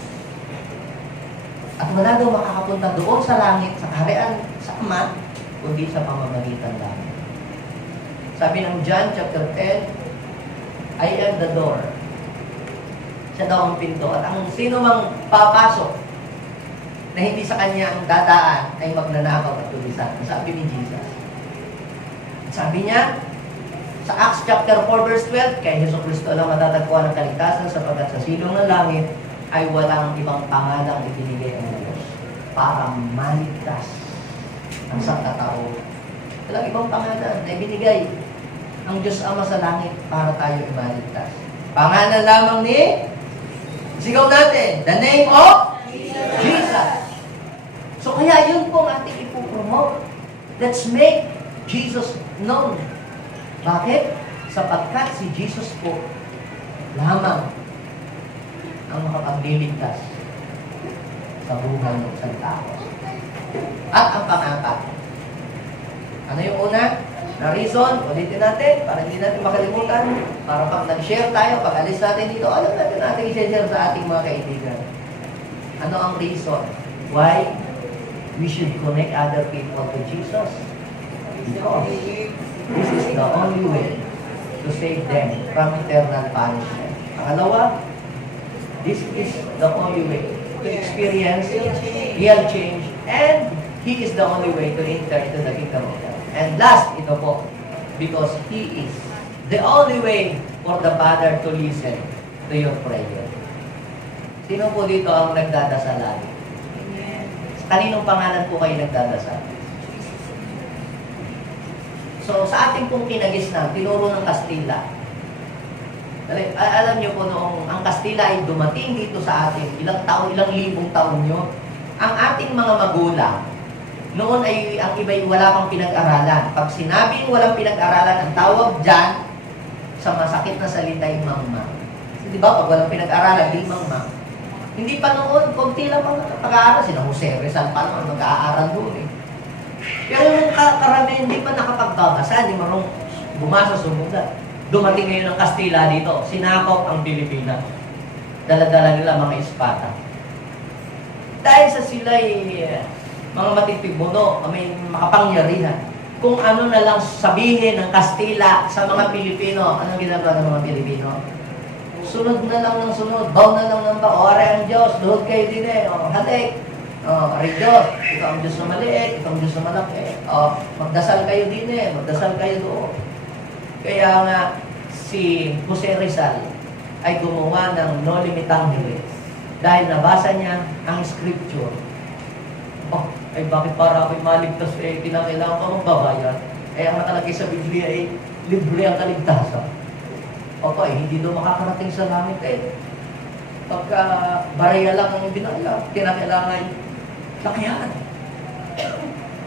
At wala daw makakapunta doon sa langit, sa kaharian, sa Ama, kundi sa pamamagitan lang. Sabi ng John chapter 10, I am the door. Siya daw ang pinto. At ang sino mang papasok na hindi sa kanya ang dadaan ay magnanakaw at tulisan. Sabi ni Jesus. Sabi niya, sa Acts chapter 4 verse 12, kay Hesus Kristo lang matatagpuan ng kaligtasan sapagkat sa silong ng langit ay walang ibang pangalang ibinigay ng Diyos para maligtas ang sangkatao. Walang ibang pangalan na ibinigay ang Diyos Ama sa langit para tayo imaligtas. Pangalan lamang ni, sigaw natin, the name of Jesus. So kaya yun po ang ating ipopromote. Let's make Jesus known. Bakit? Sapagkat si Jesus po lamang ang makapagliligtas sa buhay ng isang tao. At ang pang-apat. Ano yung una? Na reason, ulitin natin, para hindi natin makalimutan, para pag nag-share tayo, pag alis natin dito, alam natin i-share sa ating mga kaibigan. Ano ang reason why we should connect other people to Jesus? Because this is the only way to save them from eternal punishment. Pangalawa, This is the only way to experience real change, and He is the only way to enter into the kingdom of God. And last, ito po, because He is the only way for the Father to listen to your prayer. Sino po dito ang nagdadasal lagi? Sa kaninong pangalan po kayo nagdadasal? So, sa ating pong kinagisnan, tinuro ng Kastila. Alam niyo po noong ang Kastila ay dumating dito sa atin, ilang libong taon nyo, ang ating mga magulang, noon ay ang iba ay wala pang pinag-aralan. Pag sinabing walang pinag-aralan, ang tawag dyan sa masakit na salita ay mangmang. Di ba? Pag walang pinag-aralan, di mangmang. Hindi pa noon, konti lang pag-aaral. Sina Jose Rizal pa naman mag-aaral doon eh. Pero yung karamihan hindi pa nakapagbabasa, hindi marunong bumasa sumunod. Dumating ngayon ng Kastila dito, sinakop ang Pilipinas. Dala-dala nila mga espada. Dahil sa sila'y mga matitibuno, may makapangyarihan. Kung ano na lang sabihin ng Kastila sa mga Pilipino, anong ginagawa ng mga Pilipino? Sunod na lang ng sunod, baw na lang ng baw. O, aray ang Diyos, luhod kayo din eh. O, halik. O, aray Diyos, ito ang Diyos na maliit, ito ang Diyos na malaki. O, magdasal kayo din eh, magdasal kayo doon. Kaya nga, si Jose Rizal ay gumawa ng No Limitang Hilis. Dahil nabasa niya ang scripture. Oh, ay bakit para ako'y maligtas eh, kinakailangan ko magbabayad. Eh, ang nakalagay sa Biblia ay libre ang kaligtasan. Opo, eh, hindi daw makakarating sa langit eh. Pagka barya lang ang binaya, kinakailangan ay lakihan.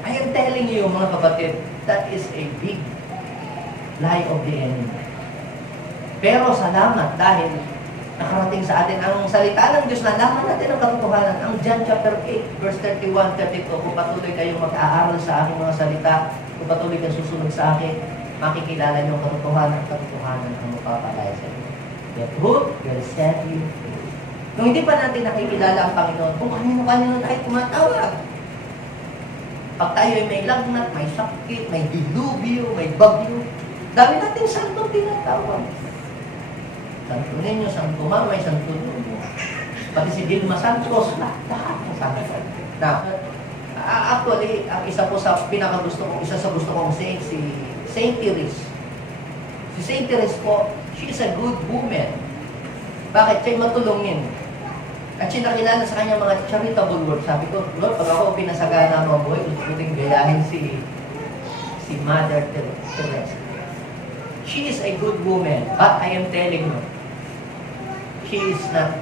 I am telling you, mga kapatid, that is a big lie of the enemy. Pero salamat dahil nakarating sa atin ang salita ng Diyos na laman natin ang katotohanan. Ang John chapter 8, verse 31, 32, kung patuloy kayong mag-aaral sa aking mga salita, kung patuloy kayong susunod sa akin, makikilala niyo ang katotohanan ang mapapalaya sa inyo. The truth will set you free. Kung hindi pa natin nakikilala ang Panginoon, kung kanino-kanino tayo tumatawag. Pag tayo ay may lagnat, may sakit, may dilubyo, may bagyo, dami natin santong tinatawag. Santo Niño, Santo Mamay, Santo Niño. Pati si Dilma Santos, lahat ng santo. Now, actually, ang isa po sa pinakagusto ko, isa sa gusto kong saint, si Saint Therese. Si Saint Therese po, she is a good woman. Bakit? Siya'y matulungin. At siya nakilala sa kanyang mga charitable work. Sabi ko, Lord, pag ako pinasagana mo boy, gusto gayahin si Mother Teresa. She is a good woman, but I am telling you, she is not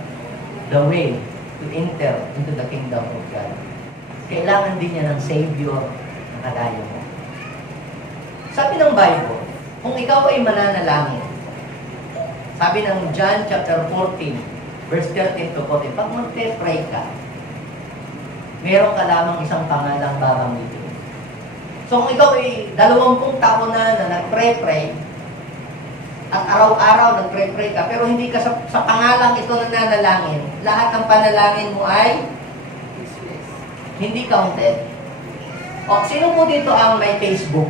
the way to enter into the kingdom of God. Kailangan din niya ng Savior na kagaya mo. Sabi ng Bible, kung ikaw ay mananalangin, sabi ng John chapter 14, verse 13 to 14, pag magpe-pray ka, meron ka lamang isang pangalang babanggitin. So kung ikaw ay 20 taon na nag-pray-pray, at araw-araw nag-pray-pray ka, pero hindi ka sa pangalang ito nananalangin, lahat ng panalangin mo ay hindi counted. O, sino po dito ang may Facebook?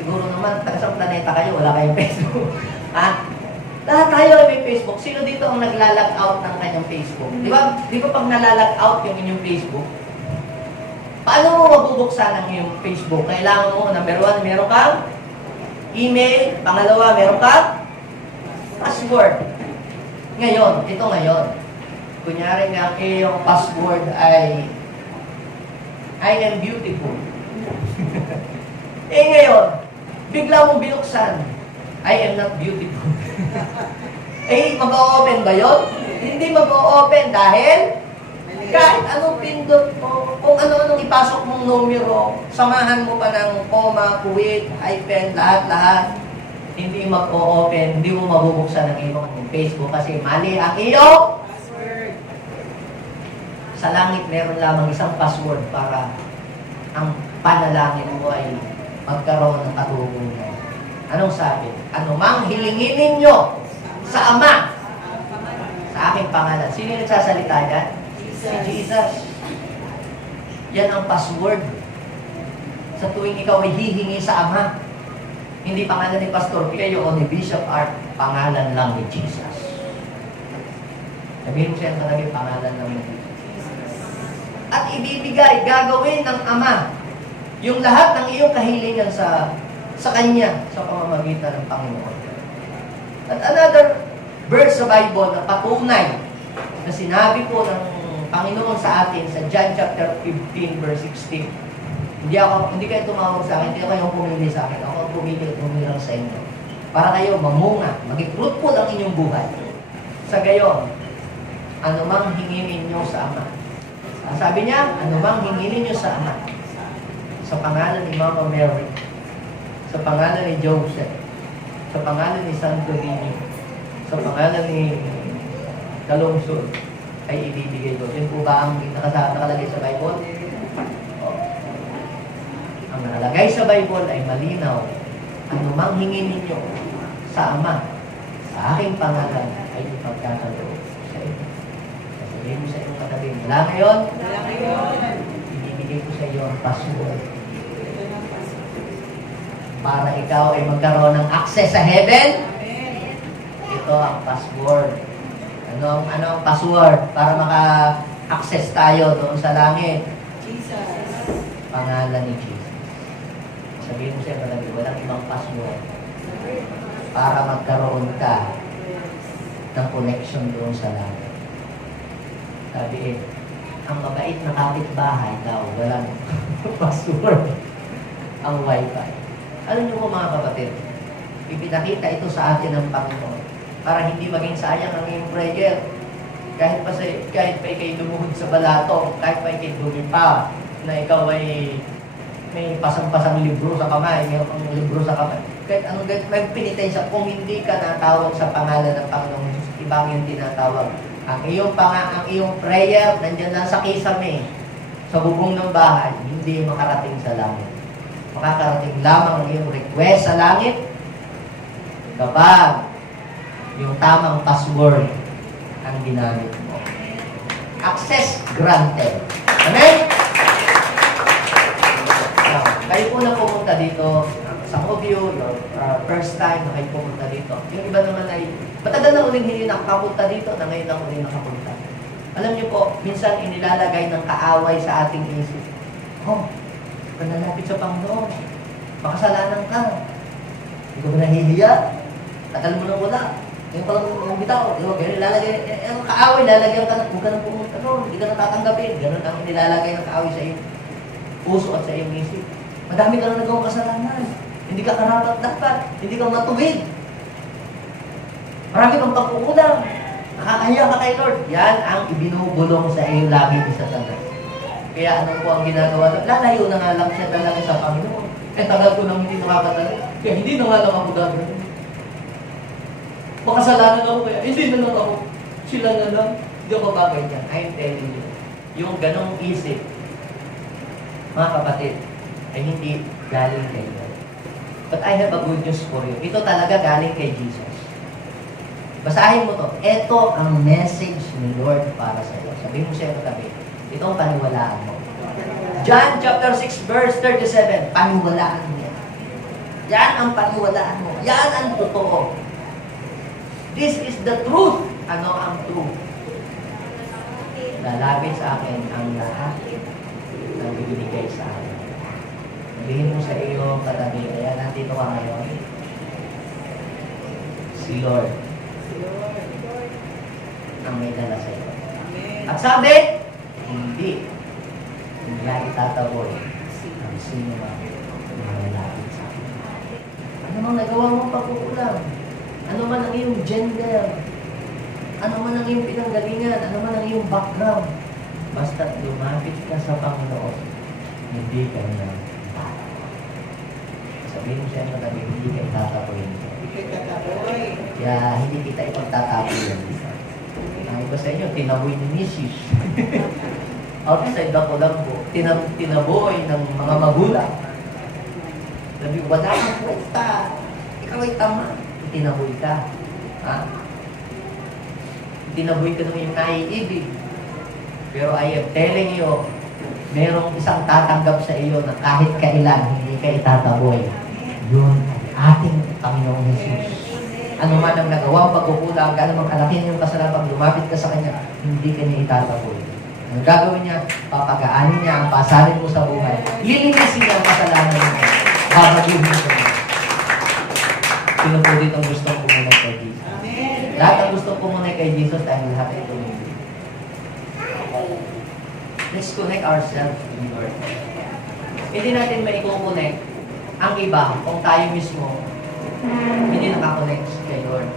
Siguro naman, taga-sang planeta kayo, wala kayong Facebook. Ha? Lahat tayo ay may Facebook. Sino dito ang naglalag out ng kanyang Facebook? Di ba pag nalalag out yung inyong Facebook, paano mo mabubuksan ang iyong Facebook? Kailangan mo, number 1, meron kang email. Pangalawa, meron kang password. Ngayon, ito ngayon. Kunyari nga ang iyong password ay I am beautiful. Ngayon, bigla mong binuksan, I am not beautiful. Mag-o-open ba yun? Hindi mag-o-open dahil kahit anong pindot mo, kung ano-anong ipasok mong numero, samahan mo pa ng comma, kuwit, hyphen, lahat-lahat, hindi mag-o-open, hindi mo mabubuksan ang iyong Facebook kasi mali ang iyong password. Sa langit, meron lamang isang password para ang panalangin mo ay magkaroon ng katugungan. Anong sabi? Ano mang hilingin ninyo sa Ama, sa aking pangalan. Sino yung nagsasalita dyan? Si Jesus. Yan ang password. Sa tuwing ikaw ay hihingi sa Ama, hindi pangalan ni Pastor Pio o ni Bishop Art, pangalan lang ni Jesus. Sabihin mo siya ang katabi, pangalan ng Jesus. At ibibigay, gagawin ng Ama, yung lahat ng iyong kahilingan sa Kanya, sa pamamagitan ng Panginoon. At another verse sa Bible na patunay na sinabi po ng Panginoon sa atin sa John chapter 15 verse 16. Hindi kayo tumawag sa akin, hindi kayo pumili sa akin. Ako ang pumili at humirang sa inyo. Para kayo mamunga, maging fruitful ang inyong buhay. Sa gayon, anumang hinginin nyo sa Ama. Sabi niya, anumang hinginin nyo sa Ama. Sa pangalan ni Mama Mary, sa pangalan ni Joseph, sa pangalan ni Santo Niño, sa pangalan ni Kalungsod, ay ibibigay ko. Yun po ba ang nakalagay sa Bible? Ang nakalagay sa Bible ay malinaw. Anumang hingin ninyo sa Ama, sa aking pangalan, ay ipagkakaloob sa inyo. Sasabihin mo sa iyong katabi, wala ngayon? Wala ngayon. Ibibigay ko sa iyo ang password. Para ikaw ay magkaroon ng access sa heaven. Ito ang password. Ano ang password? Para maka-access tayo doon sa langit. Jesus. Pangalan ni Jesus. Sabihin mo siya, walang ibang password. Para magkaroon ka ng connection doon sa langit. Sabi ang mabait na kapitbahay daw, walang password ang wifi. Alam niyo po mga kapatid, ipinakita ito sa atin ng Panginoon para hindi maging sayang ang iyong prayer. Kahit pa ikay lumuhod sa balato, kahit pa ikay dumipa, na ikaw ay may pasang-pasang libro sa kamay, mayroon kang libro sa kamay. Kahit anong magpinitensya, kung hindi ka natawag sa pangalan ng Panginoong Jesus, ibang yung tinatawag. Ang iyong prayer, nandiyan lang sa kisame, sa bubong ng bahay, hindi makarating sa langit. Makakarating lamang ang iyong request sa langit kapag yung tamang password ang ginamit mo. Access granted. Amen? Now, kayo po na pumunta dito, some of you, your first time na kayo pumunta dito. Yung iba naman ay, matagal na uling hindi nakapunta dito, na ngayon lang uling nakapunta. Alam niyo po, minsan inilalagay ng kaaway sa ating isip. Panalapit sa Panginoon. Makasalanan ka. Hindi ko ba nahihiya? Tagal mo na wala. Yung palang yung bitaw. Ganun ilalagay. Ang kaaway, lalagyan ka na. Huwag ka na pumunta noon. Hindi ka na tatanggapin. Ganun ang nilalagay ng kaaway sa iyong puso at sa iyong isip. Madami ka na nagawang kasalanan. Hindi ka karapat dapat. Hindi ka matuwid. Marami kang pagkukulang. Nakakahiya ka kay Lord. Yan ang ibinubulong sa iyong labi ni Satanas. Kaya ano po ang ginagawa? Lalayo na nga lang siya talaga sa Panginoon. Tagal ko nang hindi nakakatalaga. Kaya hindi na nga lang ako gagawin. Makasalanan ako kaya, hindi na lang ako. Sila na lang. Hindi ako bagay dyan. I'm telling you. Yung ganong isip, mga kapatid, ay hindi galing kay Lord. But I have a good news for you. Ito talaga galing kay Jesus. Basahin mo to. Ito ang message ni Lord para sa iyo. Sabihin mo siya katabi. Ito ang paniwalaan mo. John chapter 6 verse 37. Paniwalaan mo yan. Yan ang paniwalaan mo. Yan ang totoo. This is the truth. Ano ang truth? Lalapit sa akin ang lahat na ibinigay sa akin. Sabihin mo sa iyo katabi. Kaya nandito ka ngayon. Si Lord. Ang may dala sa iyo. At sabi, hindi niya itataboy ang sino man na lalapit sa akin. Ano mang nagawa mong pagkukulang? Ano man ang iyong gender? Ano man ang iyong pinanggalingan? Ano man ang iyong background? Basta't lumapit ka sa Panginoon, hindi ka niya tataboy. Sabihin mo siya na hindi ka itataboy. Hindi ka itataboy. Kaya hindi kita ipagtataboy. Ang iba sa inyo, tinaboy ni Mrs. Outside ako lang po, tinaboy ng mga magulang. Sabi, wala kang kwenta. Ikaw ay tama. Tinaboy ka. Ha? Tinaboy ka ng iyong naiibig. Pero I am telling you, merong isang tatanggap sa iyo na kahit kailan hindi ka itataboy. Yun ay ating Panginoong Jesus. Ano man ang nagawa, pagkukulang, gano'n mang kalaki yung kasalanan, pag lumapit ka sa Kanya, hindi ka niya itataboy. Ang gagawin niya, papagaanin niya ang pasanin mo sa buhay. Lilinisin niya ang kasalanan mo. Babaguhin mo niya. Sino po dito ang gustong pumunay kay Jesus? Amen. Lahat ang gustong pumunay kay Jesus dahil lahat ay tumibig. Let's connect ourselves to the Lord. Hindi natin maikukunik ang iba kung tayo mismo hindi nakakonect kay Lord.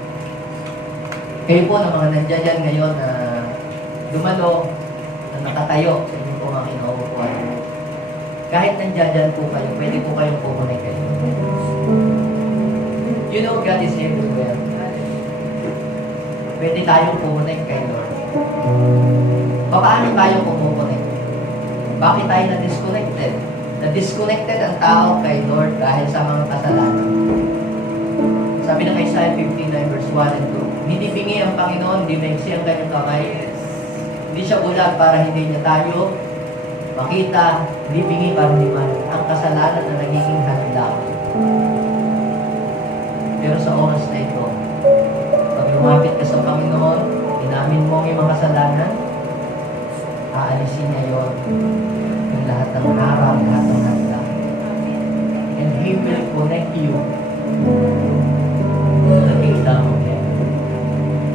Kayo po na mga nandiyan dyan ngayon na dumalo, na nakatayo sa inyong po mga kinauupuan. Kahit nandiyan dyan po kayo, pwede po kayong pumunay kay Lord. You know God is everywhere. Pwede tayong pumunay kay Lord. Paano tayo pumupunay? Bakit tayo na-disconnected? Na-disconnected ang tao kay Lord dahil sa mga kasalanan. Sabi ng Isaiah 59 verse 1 and 2, hindi bingi ang Panginoon, hindi maiksi ang kanyang kamay. Hindi siya bulag para hindi niya tayo makita, hindi bingi para hindi man ang kasalanan na nagiging handa. Pero sa oras na ito, pag lumapit ka sa Panginoon, inamin mo ang iyong mga kasalanan, aalisin niya yun. Yung lahat ng harap, lahat ng handa. And He will connect you to the kingdom of heaven.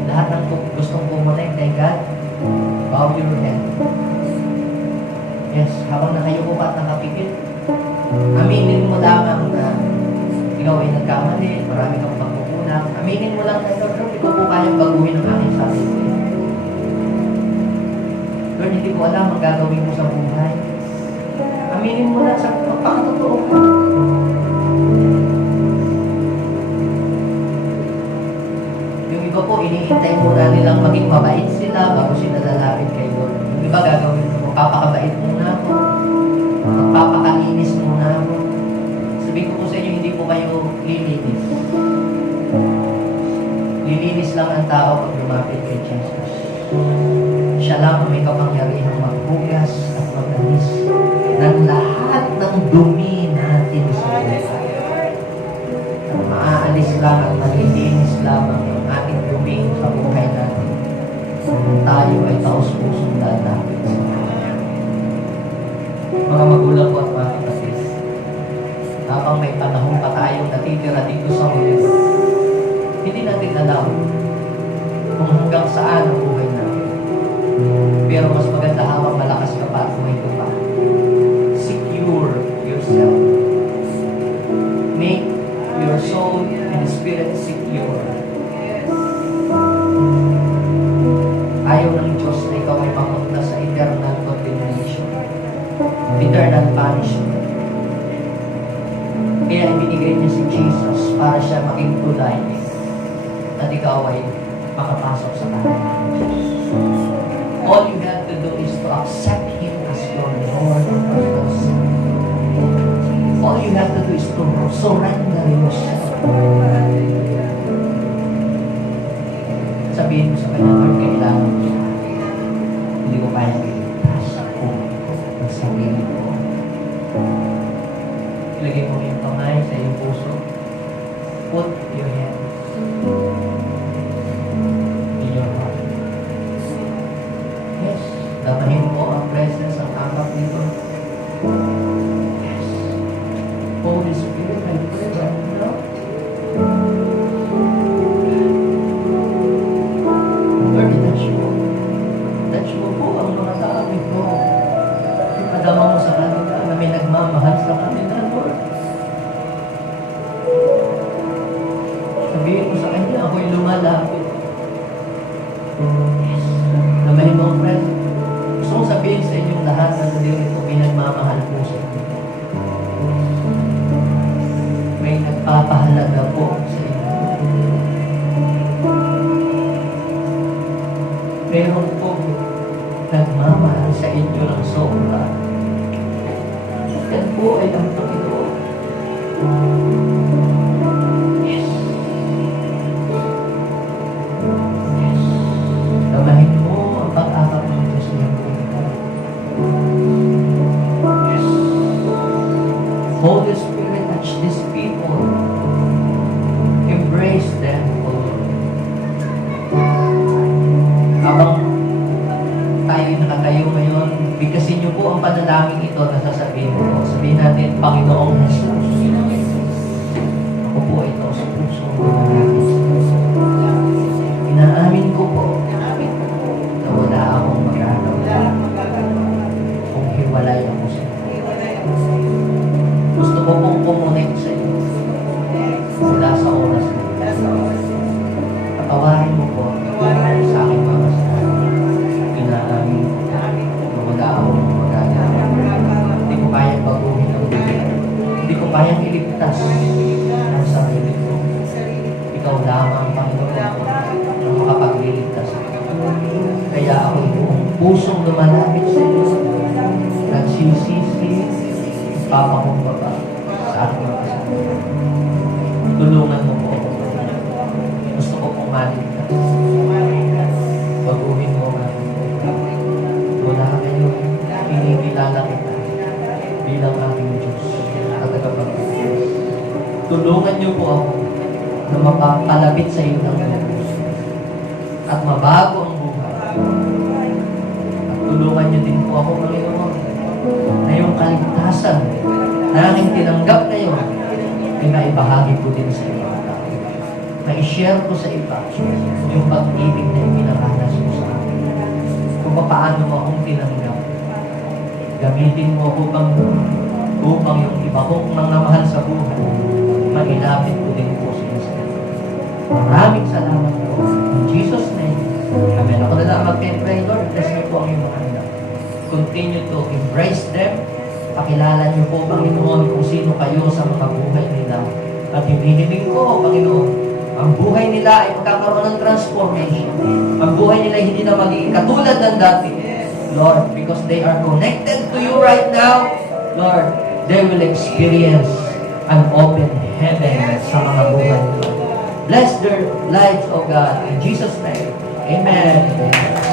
Lahat ng gustong pumunay kay God, bow your head. Yes, habang nakayuko ka at nakapikit, aminin mo lamang na ikaw ay nagkamali, marami kang pagkukulang. Aminin mo lang na ikaw, Lord, ikaw po kayang baguhin ang aking sarili. Lord, hindi ko alam ang gagawin mo sa buhay. Aminin mo lang sa pagpakatotoo ka. Yung iba po, iniintay muna nilang maging mabait sila bago sila lalapit kay Lord. Yung iba gagawin mo, papakabait muna ako. Magpapakalinis muna ako. Sabihin ko po sa inyo, hindi po kayo lilinis. Lilinis lang ang tao pag lumapit kay Jesus. Siya lang ang may kapangyarihang maghugas at magalis ng lahat ng dumi natin sa buhay. Maaalis lang at malilinis lamang ang ating dumi sa buhay natin. Tayo ay taos-pusong lalapit sa Kanya. Mga magulang ko at mga kapatid, habang may panahon pa tayong natitira dito sa mundo, hindi natin alam kung hanggang saan ang buhay natin. Pero mas maganda habang malakas ka pa at buhay ko pa. Secure yourself. Make your soul and spirit secure. Ayaw ng Diyos na ikaw ay mapunta sa eternal condemnation. Eternal punishment. Kaya ibinigay niya si Jesus para siya maging tulay at ikaw ay makapasok sa tahanan ng Diyos. All you have to do is to accept Him as your Lord and personal Savior. All you have to do is to surrender yourself. Sabihin mo sa Kanya, Lord, kailangan ko. Hindi ko kaya iligtas ako ang sarili ko. Ilagay mo yung kamay sa iyong puso. Put your hands in your heart. Yes, damahin mo ang presence ng anak nito. Yes. Holy Spirit, I pray right now. Lord, touch mo. Touch mo po ang mga tao ito. Ipadama mo sa kanila na may nagmamahal sa kanila, Lord. Sabihin mo sa Kanya, ako'y lumalapit. Yes. Damahin mo ang presence. Gusto kong sabihin sa inyong lahat na nandito may nagmamahal po sa inyo. May nagpapahalaga po sa inyo. Meron po nagmamahal sa inyo ng sobra. Yan po ay ang Panginoon. Yes. Yes. Damahin mo ang pag-akap ng Diyos sa iyong buhay. Yes. Holy Spirit, touch these people. Embrace them, O ito na sasabihin ko. Sabihin natin, Panginoong Jesus. Ako po ito sa puso ko. Inaamin ko po na wala akong magagawa kung hiwalay ako sa iyo. Gusto ko pong kumonect sa iyo mula sa oras na ito. Patawarin mo po sa aking mga kasalanan. Inaamin ko na wala akong magagawa. Hindi ko kayang baguhin ang buhay. Hindi ko kayang iligtas ang sarili ko. Ikaw lamang, Panginoon, ang makapagliligtas. Kaya ako buong pusong lumalapit sa iyo. Nagsisisi, papakumbaba sa aking mga kasalanan. Tulungan mo po ako. Gusto ko pong maligtas. Baguhin mo ang aking buhay. Wala kayo, kinikilala kita bilang aking Diyos at tagapagligtas. Tulungan niyo po ako na mapapalapit sa iyo ng Diyos at mabago ang buhay. At tulungan niyo din po ako, Panginoon, na yung kaligtasan na aking tinanggap ngayon ay maibahagi ko din sa ibang tao. Ma-share ko sa iba yung pag-ibig na ipinakanas mo sa akin. Kung paano mo akong tinanggap. Gamitin mo ako upang yung iba kong nangamahal sa buhay, mailapit ko din po sa iyo. Maraming salamat po. In Jesus' name. Amen. Ako na lang mag-pray, Lord. Bless niyo po ang iyong mga anak. Continue to embrace them. Pakilala niyo po, Panginoon, kung sino kayo sa mga buhay nila. At hinihiling ko, Panginoon, ang buhay nila ay magkakaroon ng transformation. Ang buhay nila ay hindi na magiging katulad ng dati. Lord, because they are connected to you right now, Lord, they will experience an open heaven sa mga buhay nila. Bless their lives, O God. In Jesus' name. Amen.